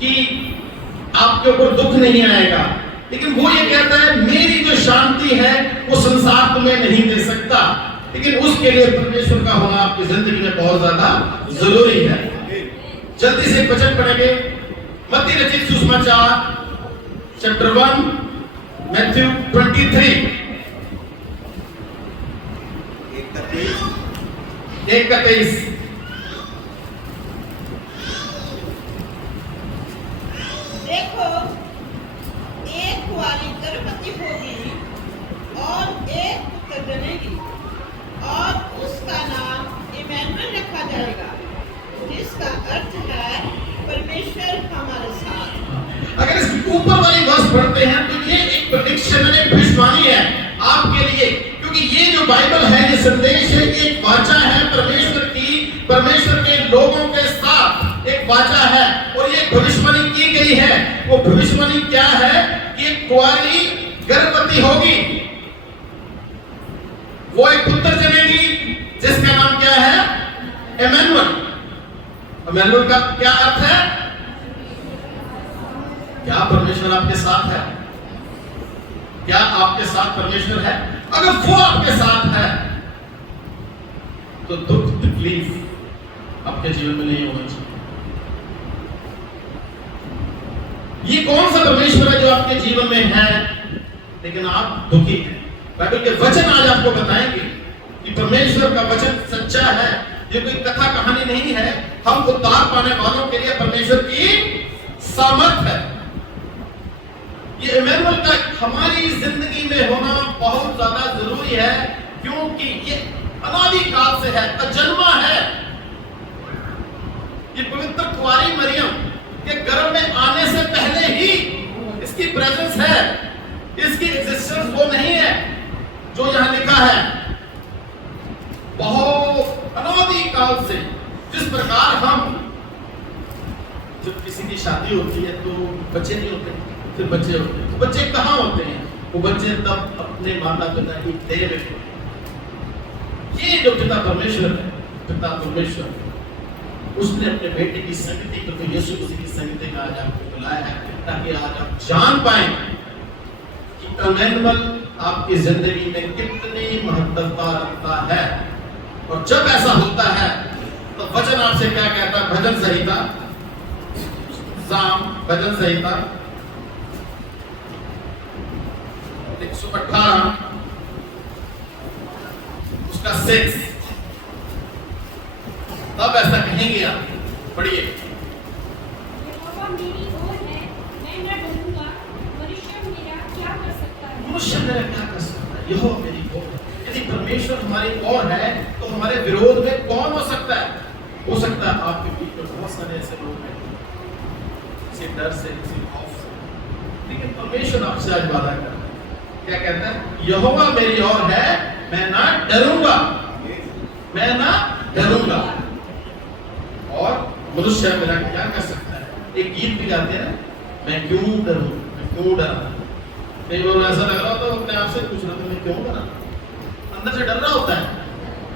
कि आपके ऊपर दुख नहीं आएगा, लेकिन वो ये कहता है मेरी जो शांति है वो संसार तुम्हें नहीं दे सकता, लेकिन उसके लिए परमेश्वर का होना आपकी जिंदगी में बहुत ज्यादा जरूरी है। जल्दी से वचन पढ़ेंगे, मत्ती रचित सुसमाचार चैप्टर 1 मैथ्यू 23 1:23। देखो, एक कुंवारी गर्भवती होगी और एक पुत्र जनेगी और उसका नाम इमैनुएल रखा जाएगा, जिसका अर्थ है परमेश्वर हमारे साथ। अगर इसके ऊपर वाली वर्स पढ़ते हैं तो ये एक प्रेडिक्शन है, एक भविष्यवाणी है आपके लिए, क्योंकि ये जो बाइबल है, ये संदेश है, एक वाचा है परमेश्वर की, परमेश्वर के लोगों के साथ एक वाचा है, और ये भविष्यवाणी की गई है। वो भविष्यवाणी क्या है कि एक कुंवारी गर्भवती होगी, वो एक पुत्र जनेगी जिसका नाम क्या है? इमैनुएल। इमैनुएल का क्या अर्थ है? क्या परमेश्वर आपके साथ है? क्या आपके साथ परमेश्वर है? अगर वो आपके साथ है तो दुख तकलीफ आपके जीवन में नहीं होना चाहिए। ये कौन सा परमेश्वर है जो आपके जीवन में है लेकिन आप दुखी हैं? बाइबल के वचन आज आपको बताएंगे कि परमेश्वर का वचन सच्चा है, ये कोई कथा कहानी नहीं है। हम उद्धार पाने वालों के लिए परमेश्वर की सामर्थ है। ये इमैनुएल का हमारी जिंदगी में होना बहुत ज्यादा जरूरी है, क्योंकि ये अनादि काल से है, अजन्मा है। ये पवित्र कुंवारी मरियम के गर्भ में आने से पहले ही इसकी प्रेजेंस है, इसकी एग्जिस्टेंस वो नहीं है जो यहां लिखा है। बहुत अनादि काल से, जिस प्रकार हम जब किसी की शादी होती है तो बच्चे नहीं होते, फिर बच्चे होते हैं, तो बच्चे कहाँ होते हैं? वो बच्चे तब अपने माता पिता की देह में होते हैं। ये जो पिता परमेश्वर है, पिता परमेश्वर, उसने अपने बेटे की संगति को, तो यीशु मसीह की संगति का आज आपको बुलाया है, ताकि आज आप जान पाए कि इमैनुएल आपकी जिंदगी में कितनी महत्वता रखता है। और जब ऐसा होता है तो वचन आपसे क्या कहता है? भजन संहिता, साम भजन संहिता 118 उसका 6, तब ऐसा कहेंगे आप, पढ़िए। यहोवा मेरी ओर है, मैं न डरूंगा, मनुष्य मेरा क्या कर सकता है? मनुष्य मेरा क्या कर सकता है? यहोवा मेरी ओर है। यदि परमेश्वर हमारी ओर है तो हमारे विरोध में कौन हो सकता है? हो सकता है आपके बीच में बहुत सारे ऐसे लोग हैं, किसी डर से, किसी खौफ से, लेकिन परमेश्वर आपसे आज वादा करता है, क्या कहता है? यहोवा मेरी ओर है, मैं ना डरूंगा, मैं ना डरूंगा। और मनुष्य मेरा क्या कर सकता है? एक गीत भी गाते हैं, मैं क्यों डरूं, मैं क्यों डरा। कई बार ऐसा लग रहा होता है अपने आप से पूछ रहा था मैं क्यों डरा, अंदर से डर रहा होता है,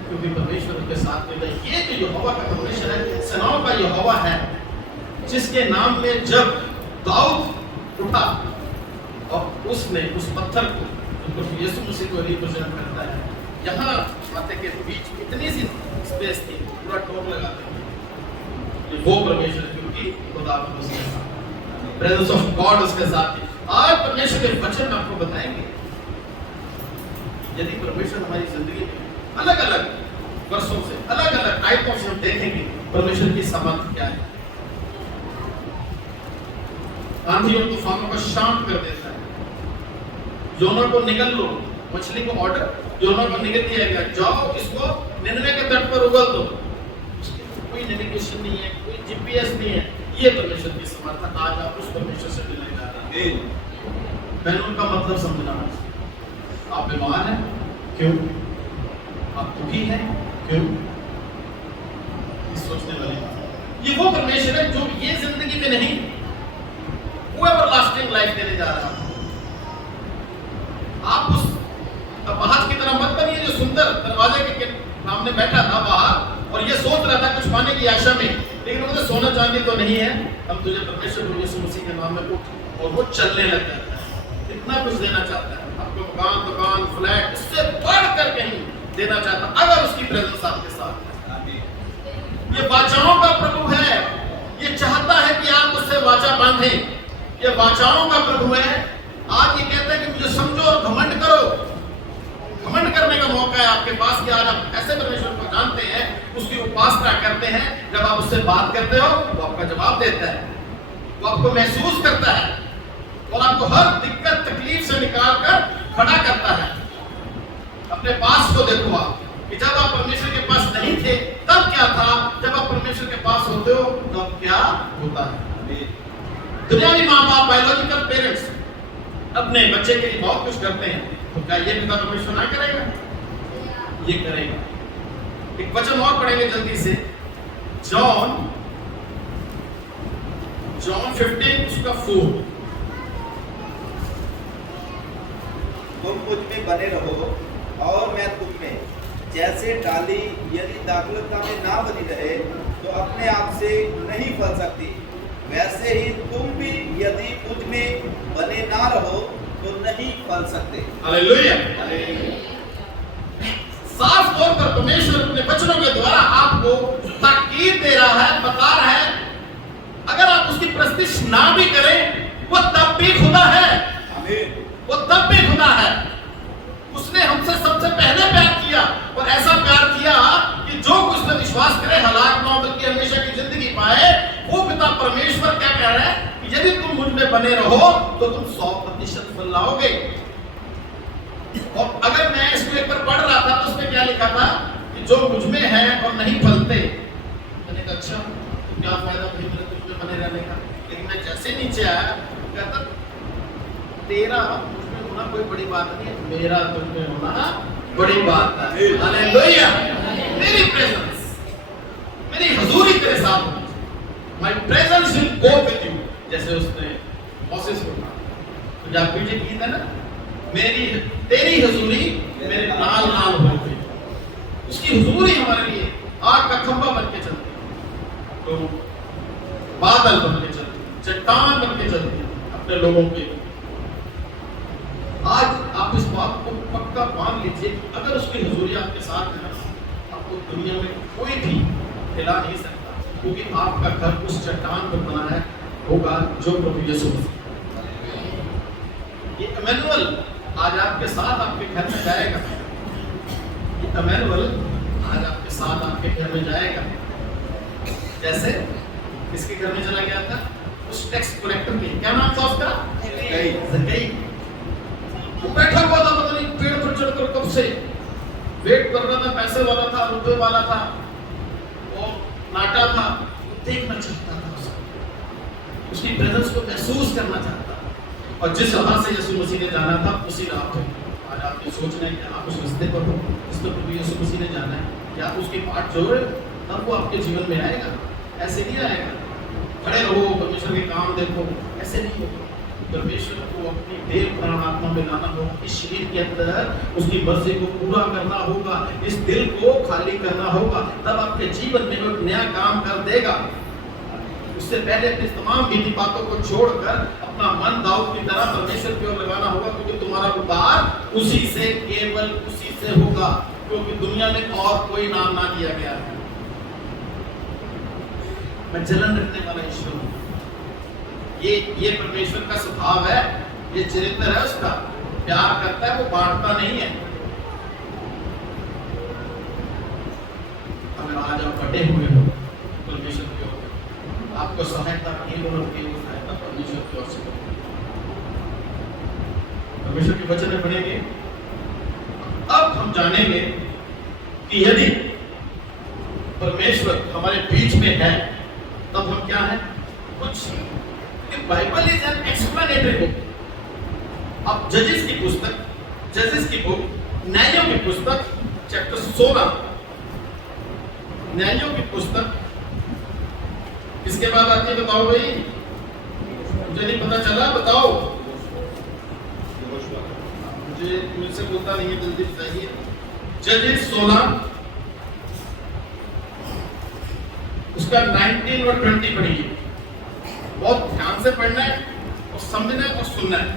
क्योंकि परमेश्वर के साथ में ये जो यहोवा का परमेश्वर है, सेनाओं का यहोवा है, जिसके नाम में जब दाऊद उठा और उसने उस पत्थर को, जो यीशु मसीह को रिप्रेजेंट करता है, यहाँ बातें के बीच इतनी सी स्पेस थी, पूरा टोक लगाते हैं, वो परमेश्वर, क्योंकि खुदा उसके साथ, प्रेजेंस ऑफ गॉड उसके साथ थी। आज परमेश्वर के वचन आपको बताएंगे यदि परमेश्वर हमारी जिंदगी में अलग अलग वर्षों से, अलग अलग आयतों से हम देखेंगे परमेश्वर की सामर्थ क्या है। आंधी और तूफानों को शांत कर देता है। योना को निगल लो, मछली को ऑर्डर, योना को निगल दिया गया, जाओ इसको निनवे के तट पर उगल दो। कोई नेविगेशन नहीं है, कोई जीपीएस नहीं है, ये परमेश्वर की समर्थ। आज आप उस परमेश्वर से मिलने जा रहे हैं। मैंने उनका मतलब समझना, आप बीमार हैं क्यों, आप दुखी हैं क्यों, सोचने वाली बात। ये वो परमेश्वर है जो ये जिंदगी में नहीं, वो एवरलास्टिंग लाइफ देने जा रहा है। आप उस बाहर की तरह मत बनिए जो सुंदर दरवाजे के सामने बैठा था बाहर और ये सोच रहा था कुछ पाने की आशा में, लेकिन मुझे सोना चांदी तो नहीं है, हम तुझे परमेश्वर प्रभु यीशु मसीह के नाम में उठ, और वो चलने लग जाता है। इतना कुछ देना चाहता है आपको, मकान, दुकान, फ्लैट, इससे बढ़कर कहीं देना चाहता है, अगर उसकी प्रेजेंस आपके साथ है। ये वाचाओं का प्रभु है, ये चाहता है कि आप उससे वाचा बांधे। ये वाचाओं का प्रभु है। आज ये कहते हैं कि मुझे समझो और घमंड करो। घमंड करने का मौका है आपके पास कि आज आप ऐसे परमेश्वर को जानते हैं, उसकी उपासना करते हैं। जब आप उससे बात करते हो वो आपका जवाब देता है, वो आपको महसूस करता है और आपको हर दिक्कत तकलीफ से निकाल कर खड़ा करता है। अपने पास को देखो आप कि जब आप परमेश्वर के पास नहीं थे तब क्या था, जब आप परमेश्वर के पास होते हो तब क्या होता है। दुनियावी माँ बाप, बायोलॉजिकल पेरेंट्स अपने बच्चे के लिए बहुत कुछ करते हैं, तो क्या ये पिता परमेश्वर ना करेगा? ये करेगा। एक वचन और पढ़ेंगे जल्दी से, जॉन 15 उसका 4। तुम मुझ में बने रहो और मैं तुम में। जैसे डाली यदि दाखलता में ना बनी रहे तो अपने आप से नहीं फल सकती, वैसे ही तुम भी यदि मुझ में बने ना रहो तो नहीं फल सकते। हालेलुया। साफ तौर पर परमेश्वर अपने वचनों के द्वारा आपको ताकीद दे रहा है, बता रहा है, अगर आप उसकी प्रस्तुति ना भी करें वो तब भी खुदा है। वो तब भी खुदा है। उसने हमसे सबसे पहले प्यार किया और ऐसा प्यार किया कि जो कुछ में विश्वास करे हलाक ना हो बल्कि हमेशा की जिंदगी पाए। वो पिता परमेश्वर क्या कह रहा है कि यदि तुम मुझ में बने रहो तो तुम 100% फल लाओगे। और अगर मैं इसको एक बार पढ़ रहा था तो उसमें क्या लिखा था कि जो मुझ में है और नहीं फलते, मैंने कहा अच्छा तो क्या फायदा भाई मेरे तुझ में बने रहने का। लेकिन मैं जैसे नीचे आया कहता तेरा मुझ में होना कोई बड़ी बात नहीं है, मेरा तुझ में होना बड़ी बात है। हालेलुया। मेरी प्रेजेंस, मेरी हुजूरी तेरे साथ होनी चाहिए। My presence will go with you. जैसे उसने मोसेस को कहा, तो जब पीछे गीत है ना, मेरी तेरी हुजूरी मेरे नाल नाल होगी। उसकी हुजूरी हमारे लिए आग का खंभा बन के चलती है, तो बादल बन के चलती है, चट्टान बन के चलती है अपने लोगों के। आज आप इस बात को पक्का मान लीजिए कि अगर उसकी हुजूरी आपके साथ है, आपको दुनिया में कोई भी हिला नहीं सकता, क्योंकि आपका घर उस चट्टान पर बना है होगा जो प्रभु यीशु मसीह। ये इमैनुअल आज आपके साथ आपके घर में जाएगा। ये इमैनुअल आज आपके साथ आपके घर में जाएगा। जैसे किसके घर में चला गया था? उस टैक्स कलेक्टर के, क्या नाम था उसका? ज़कई। वो बैठा हुआ था पता नहीं पेड़ पर चढ़कर कब से, वेट कर रहा था, पैसे वाला था, रुपए वाला था, वो नाटा था, देखना चाहता था उसकी प्रेजेंस को महसूस करना चाहता था। और जिस राह से यीशु मसीह ने जाना था उसी राह पे आज आपने सोचना है कि आप उस रास्ते पर हो जिस पर प्रभु यीशु मसीह ने जाना है, या आप उसकी बात जोड़े तब वो आपके जीवन में आएगा। ऐसे नहीं आएगा खड़े रहो परमेश्वर के काम देखो, ऐसे नहीं होगा। परमेश्वर को अपनी देह प्राण आत्मा में लाना होगा, इस शरीर के अंदर उसकी मर्जी को पूरा करना होगा, इस दिल को खाली करना होगा, तब आपके जीवन में वो एक नया काम कर देगा। उससे पहले अपनी तमाम बीती बातों को छोड़कर अपना मन दाऊद की तरह परमेश्वर की ओर लगाना होगा, क्योंकि तुम्हारा उद्धार उसी से, केवल उसी से होगा, क्योंकि दुनिया में और कोई नाम ना दिया गया है। मैं जलन रखने वाला ईश्वर हूं। ये परमेश्वर का स्वभाव है, ये चरित्र है उसका। प्यार करता है, वो बांटता नहीं है। अगर आज आप बटे हुए हो परमेश्वर की ओर, आपको सहायता केवल और केवल सहायता परमेश्वर की ओर से। परमेश्वर के वचन में पढ़ेंगे, अब हम जानेंगे कि यदि परमेश्वर हमारे बीच में है तब हम क्या है। कुछ Bible is an explanatory book. अब जजेस की पुस्तक, जजेस की बुक, न्यायों की पुस्तक चैप्टर 16, न्यायों की पुस्तक किसके बाद आती है बताओ भाई, मुझे नहीं पता चला, बताओ। मुझे मुझसे बोलता नहीं है, जल्दी बताइए। जजेस 16 उसका 19 और 20 पढ़िए। बहुत ध्यान से पढ़ना है और समझना है और सुनना है।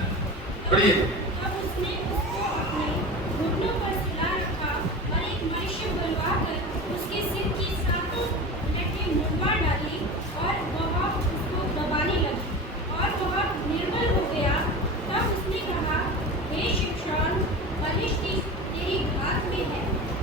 पढ़िए। तब उसने उसको अपने घुटनों पर सुला रखा और एक मनुष्य बुलवाकर उसके सिर की सातों लटें मुड़वा डाली और वह उसको दबाने लगी और वह निर्बल हो गया। तब उसने कहा, हे शिमशोन, बलिष्ठ तेरी घात में है।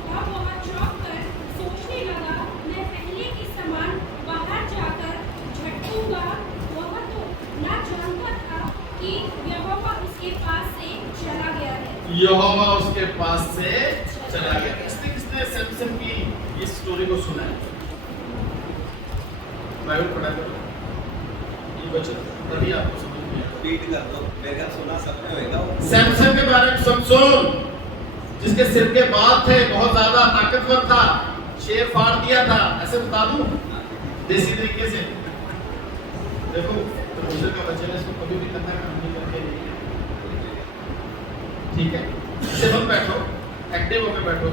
तब वह चौंक कर सोचने लगा, मैं पहले के समान बाहर जाकर झटकूंगा। वह तो ना जानता था कि यहोवा उसके पास से चला गया है। यहोवा उसके पास से चला गया। किसने सैमसन की इस स्टोरी को सुना है? बाइबल पढ़ा करो ये वचन, तभी आपको समझ में आएगा। रीड कर दो, मेरे ख्याल सुना सबने होगा। सैमसन के बारे में समसोन, जिसके सिर के बाल थे, बहुत ज्यादा ताकतवर था, शेर फाड़ दिया था, ऐसे बता दूं देसी तरीके से। देखो तो दूसरे का बच्चे ने इसको कभी भी करना काम नहीं करके नहीं, ठीक है? ऐसे मत बैठो, एक्टिव होकर बैठो।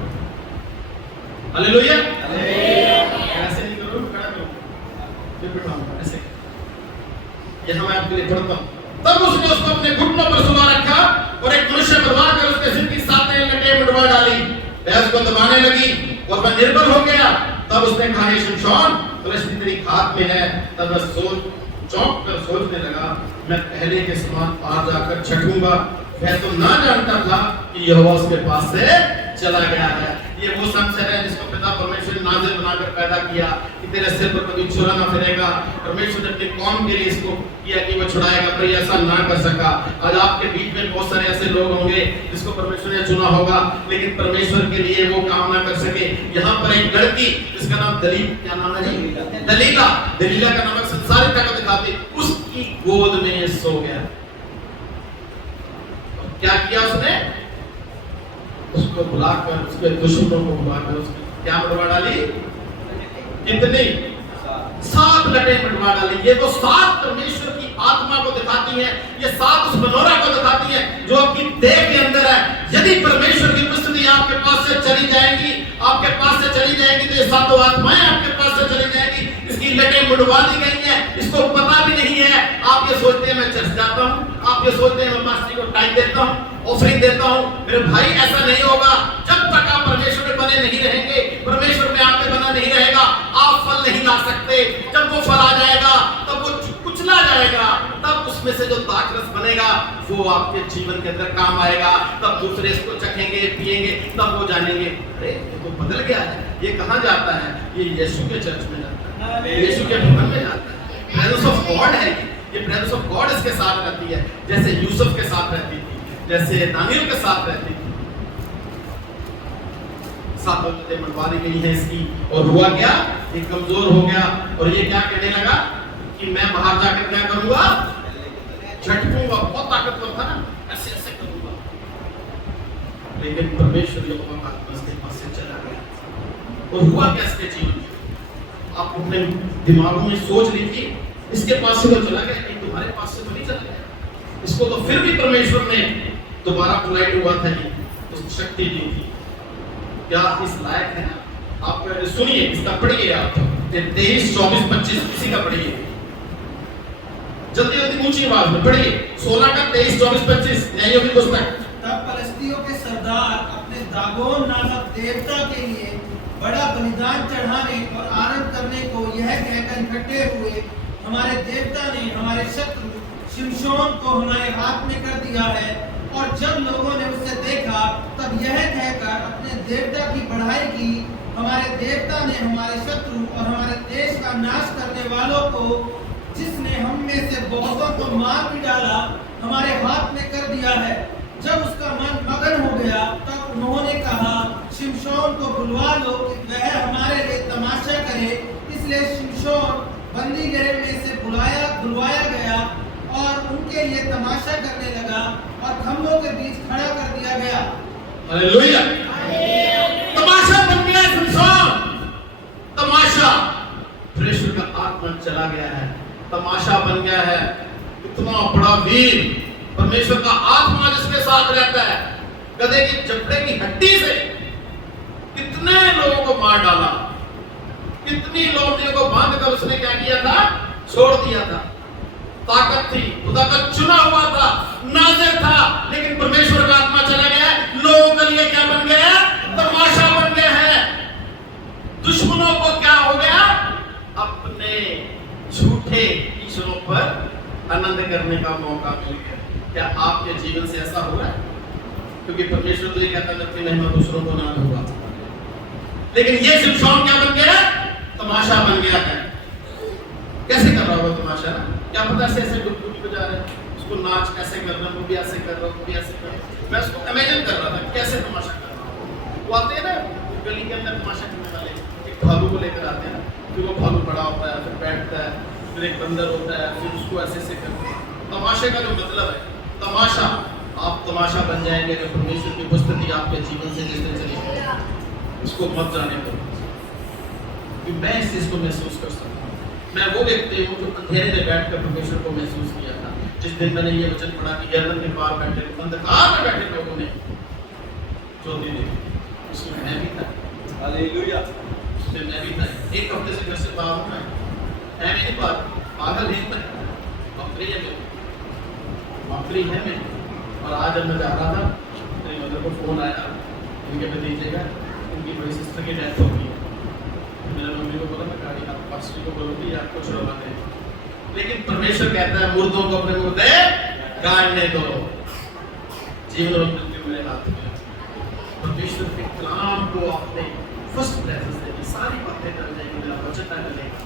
हालेलुया। ऐसे नहीं करो, खड़ा करो, फिर बैठाऊंगा ऐसे। यहां मैं आपके लिए पढ़ता हूं। तब उसने उसको अपने घुटनों पर सुला रखा और एक मनुष्य बुलवा कर उसके सिर की सातें लटें मुड़वा डाली। वह उसको दबाने लगी और वह निर्बल हो गया। तब उसने कहा, हे शिमशोन, बलिष्ठ तेरी घात में है। तब वह चौंक कर सोचने लगा, मैं पहले के समान बाहर जाकर छठूंगा। वह तो ना जानता था कि यहोवा उसके पास से चला गया है। ये वो शमशेर है जिसको पिता परमेश्वर ने नाज़िर बनाकर पैदा किया कि तेरे सिर पर कभी छुरा ना फिरेगा। परमेश्वर ने अपनी कौम के लिए इसको किया कि वो छुड़ाएगा, पर ये ऐसा ना कर सका। आज आपके बीच में बहुत सारे ऐसे लोग होंगे जिसको परमेश्वर ने चुना होगा, लेकिन परमेश्वर के लिए वो काम ना कर सके। यहाँ पर एक लड़की जिसका नाम क्या नाम है जी? दलीला का नामक संसारिक ताकत दिखाती, उसकी गोद में सो गया। क्या किया उसने? उसको बुलाकर, उसके दुश्मनों को बुलाकर उसने क्या मरवा डाली? कितनी? 7 लटें मरवा डाली। ये वो 7 परमेश्वर की आत्मा को दिखाती हैं, ये 7 उस मनोरा को दिखाती हैं जो आपकी देह के अंदर है। यदि परमेश्वर की उपस्थिति आपके पास से चली जाएगी, आपके पास से चली जाएगी, तो ये 7 आत्माएं आपके पास से चली जाएगी। इसकी लटें मुड़वा दी गई हैं, इसको पता भी नहीं है। आप ये सोचते हैं मैं चर्च जाता हूँ, आप ये सोचते हैं मैं पास्टर को टाइम देता हूँ, ऑफरिंग देता हूँ। मेरे भाई ऐसा नहीं होगा। जब तक आप परमेश्वर में बने नहीं रहेंगे, परमेश्वर में आप में बना नहीं रहेगा, आप फल नहीं ला सकते। जब वो फल आ जाएगा तब वो कुचला जाएगा, तब उसमें से जो दाखरस बनेगा वो आपके जीवन के अंदर काम आएगा। तब दूसरे इसको चखेंगे, पिएंगे, तब वो जानेंगे अरे ये तो बदल गया है। ये कहाँ जाता है? ये यीशु के चर्च में जाता है, यीशु के भवन में जाता है। प्रेजेंस ऑफ गॉड है ये प्रेजेंस ऑफ गॉड इसके साथ रहती है, जैसे यूसुफ के साथ रहती थी, जैसे दानियल के साथ रहती थी। 7 लटें मरवा दी गई है इसकी, और हुआ क्या? ये कमजोर हो गया और ये क्या कहने लगा कि मैं बाहर जाकर क्या करूंगा? झटकूंगा। बहुत ताकतवर था ना, ऐसे ऐसे करूंगा। लेकिन परमेश्वर यहोवा का आत्मा इसके पास से चला गया। और हुआ क्या इसके जीवन में? आप अपने दिमागों में सोच लीजिए, इसके पास से तो चला गया, लेकिन तुम्हारे पास से तो नहीं चला गया। इसको तो फिर भी परमेश्वर ने दोबारा प्रोवाइड हुआ था, उस शक्ति दी थी। क्या इस लायक है? आप सुनिए, इसका पढ़िए आप 23, 24, 25 इसी का पढ़िए, जल्दी जल्दी ऊंची आवाज में पढ़िए। 16 का 23, 24, 25 न्यायों की पुस्तक। तब फलिस्तियों के सरदार अपने दागोन नामक देवता के लिए बड़ा बलिदान चढ़ाने और आनंद करने को यह कहकर इकट्ठे हुए, हमारे देवता ने हमारे शत्रु शिमशोन को हमारे हाथ में कर दिया है। और जब लोगों ने उसे देखा तब यह कहकर अपने देवता की बढ़ाई की, हमारे देवता ने हमारे शत्रु और हमारे देश का नाश करने वालों को, जिसने हम में से बहुतों को मार भी डाला, हमारे हाथ में कर दिया है। जब उसका मन मगन हो गया तब उन्होंने कहा, शिमशोन को बुलवा लो कि वह हमारे लिए तमाशा करे। इसलिए शिमशोन बंदी गृह में से बुलवाया गया और उनके लिए तमाशा करने लगा और खम्भों के बीच खड़ा कर दिया गया। हालेलुया। तमाशा बन गया शिमशोन, तमाशा। परमेश्वर का आत्मा चला गया है, तमाशा बन गया है। इतना बड़ा वीर, परमेश्वर का आत्मा जिसके साथ रहता है, गधे की जबड़े की हड्डी से कितने लोगों को मार डाला, कितनी लोमड़ियों को बांधकर उसने क्या किया था? छोड़ दिया था। ताकत थी, खुदा का चुना हुआ था, नाज़िर था, लेकिन परमेश्वर का आत्मा चला गया, लोगों के लिए क्या बन गया? तमाशा बन गया है। दुश्मनों को क्या हो गया? अपने झूठे ईश्वरों पर आनंद करने का मौका मिल गया। क्या आपके जीवन से ऐसा हो रहा है? क्योंकि परमेश्वर तो ये कहता है अपनी महिमा दूसरों को ना होगा, लेकिन ये शिमशोन क्या बन गया? तमाशा बन गया है। कैसे कर रहा होगा तमाशा? क्या पता ऐसे ऐसे डुबकी बजा रहे हैं, उसको नाच ऐसे कर रहा हूँ, वो भी ऐसे कर रहा हूँ, वो भी ऐसे कर रहा हूँ। मैं उसको इमेजिन कर रहा था कैसे तमाशा कर रहा हूँ। वो आते हैं ना गली के अंदर तमाशा करने वाले, एक भालू को लेकर आते हैं, फिर वो भालू बड़ा होता है, फिर बैठता है, फिर एक बंदर होता है, फिर उसको ऐसे ऐसे करते हैं। तमाशे का जो मतलब है, तमाशा, आप तमाशा बन जाएंगे अगर परमेश्वर की उपस्थिति आपके जीवन से जिस दिन चली जाए। इसको मत जाने दो कि मैं इस चीज को महसूस कर सकता हूँ। मैं वो व्यक्ति हूँ जो अंधेरे में बैठकर परमेश्वर को महसूस किया था। जिस दिन मैंने ये वचन पढ़ा कि गर्दन के पार बैठे, अंधकार में बैठे लोगों ने ज्योति देखी, उसमें मैं भी था। हालेलुया। उसमें मैं भी था। एक हफ्ते से घर से बाहर हूँ मैं, है मेरी बात, पागल नहीं मैं, बकरी है मेरी, बकरी है मेरी। और आज जब मैं जा रहा था, मेरी मदर को फोन आया, इनके भतीजे का, उनकी बड़ी सिस्टर की डेथ हो गई। मेरे मम्मी को बोला, मैं गाड़ी आप पास्टर को बोलो कि आपको छुड़वा दें, लेकिन परमेश्वर कहता है मुर्दों को अपने मुर्दे गाड़ने दो, जीवन और मृत्यु मेरे हाथ में। परमेश्वर के कलाम को आपने फर्स्ट प्रेजेंस देगी, सारी बातें कर जाएंगी, मेरा वचन ना करेगा।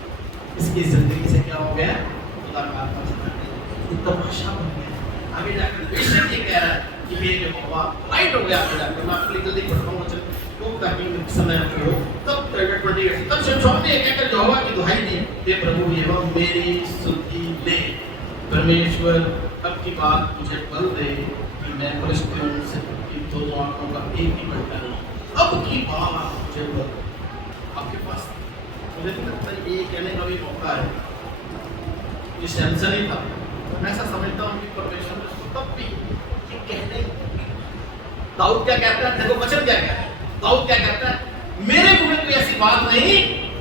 इसकी जिंदगी से क्या हो गया? खुदा का आत्मा चला गया, ये तमाशा बन गया। आगे जाकर बेशक ये कह रहा है कि ये जो हवा लाइट हो गया, आगे जाकर मैं आपके लिए जल्दी पढ़ता हूँ वचन को ताकि समय हो। तब 28 तब शिमशोन ने कहकर यहोवा की दुहाई दी, हे प्रभु यहोवा मेरी स्तुति ले, परमेश्वर अब की बात मुझे बल दे कि मैं फलिश्तियों से की दोनों आंखों का एक ही बल करूं। अब की बात मुझे बल दे। आपके पास मुझे नहीं लगता ये कहने का भी मौका है। ये सैमसन ही था, मैं ऐसा समझता हूँ कि परमेश्वर ने उसको तब भी ये कहने। दाऊद क्या कहता है? देखो वचन क्या कहता है। दाऊद क्या कहता है? मेरे मुंह में कोई ऐसी बात नहीं,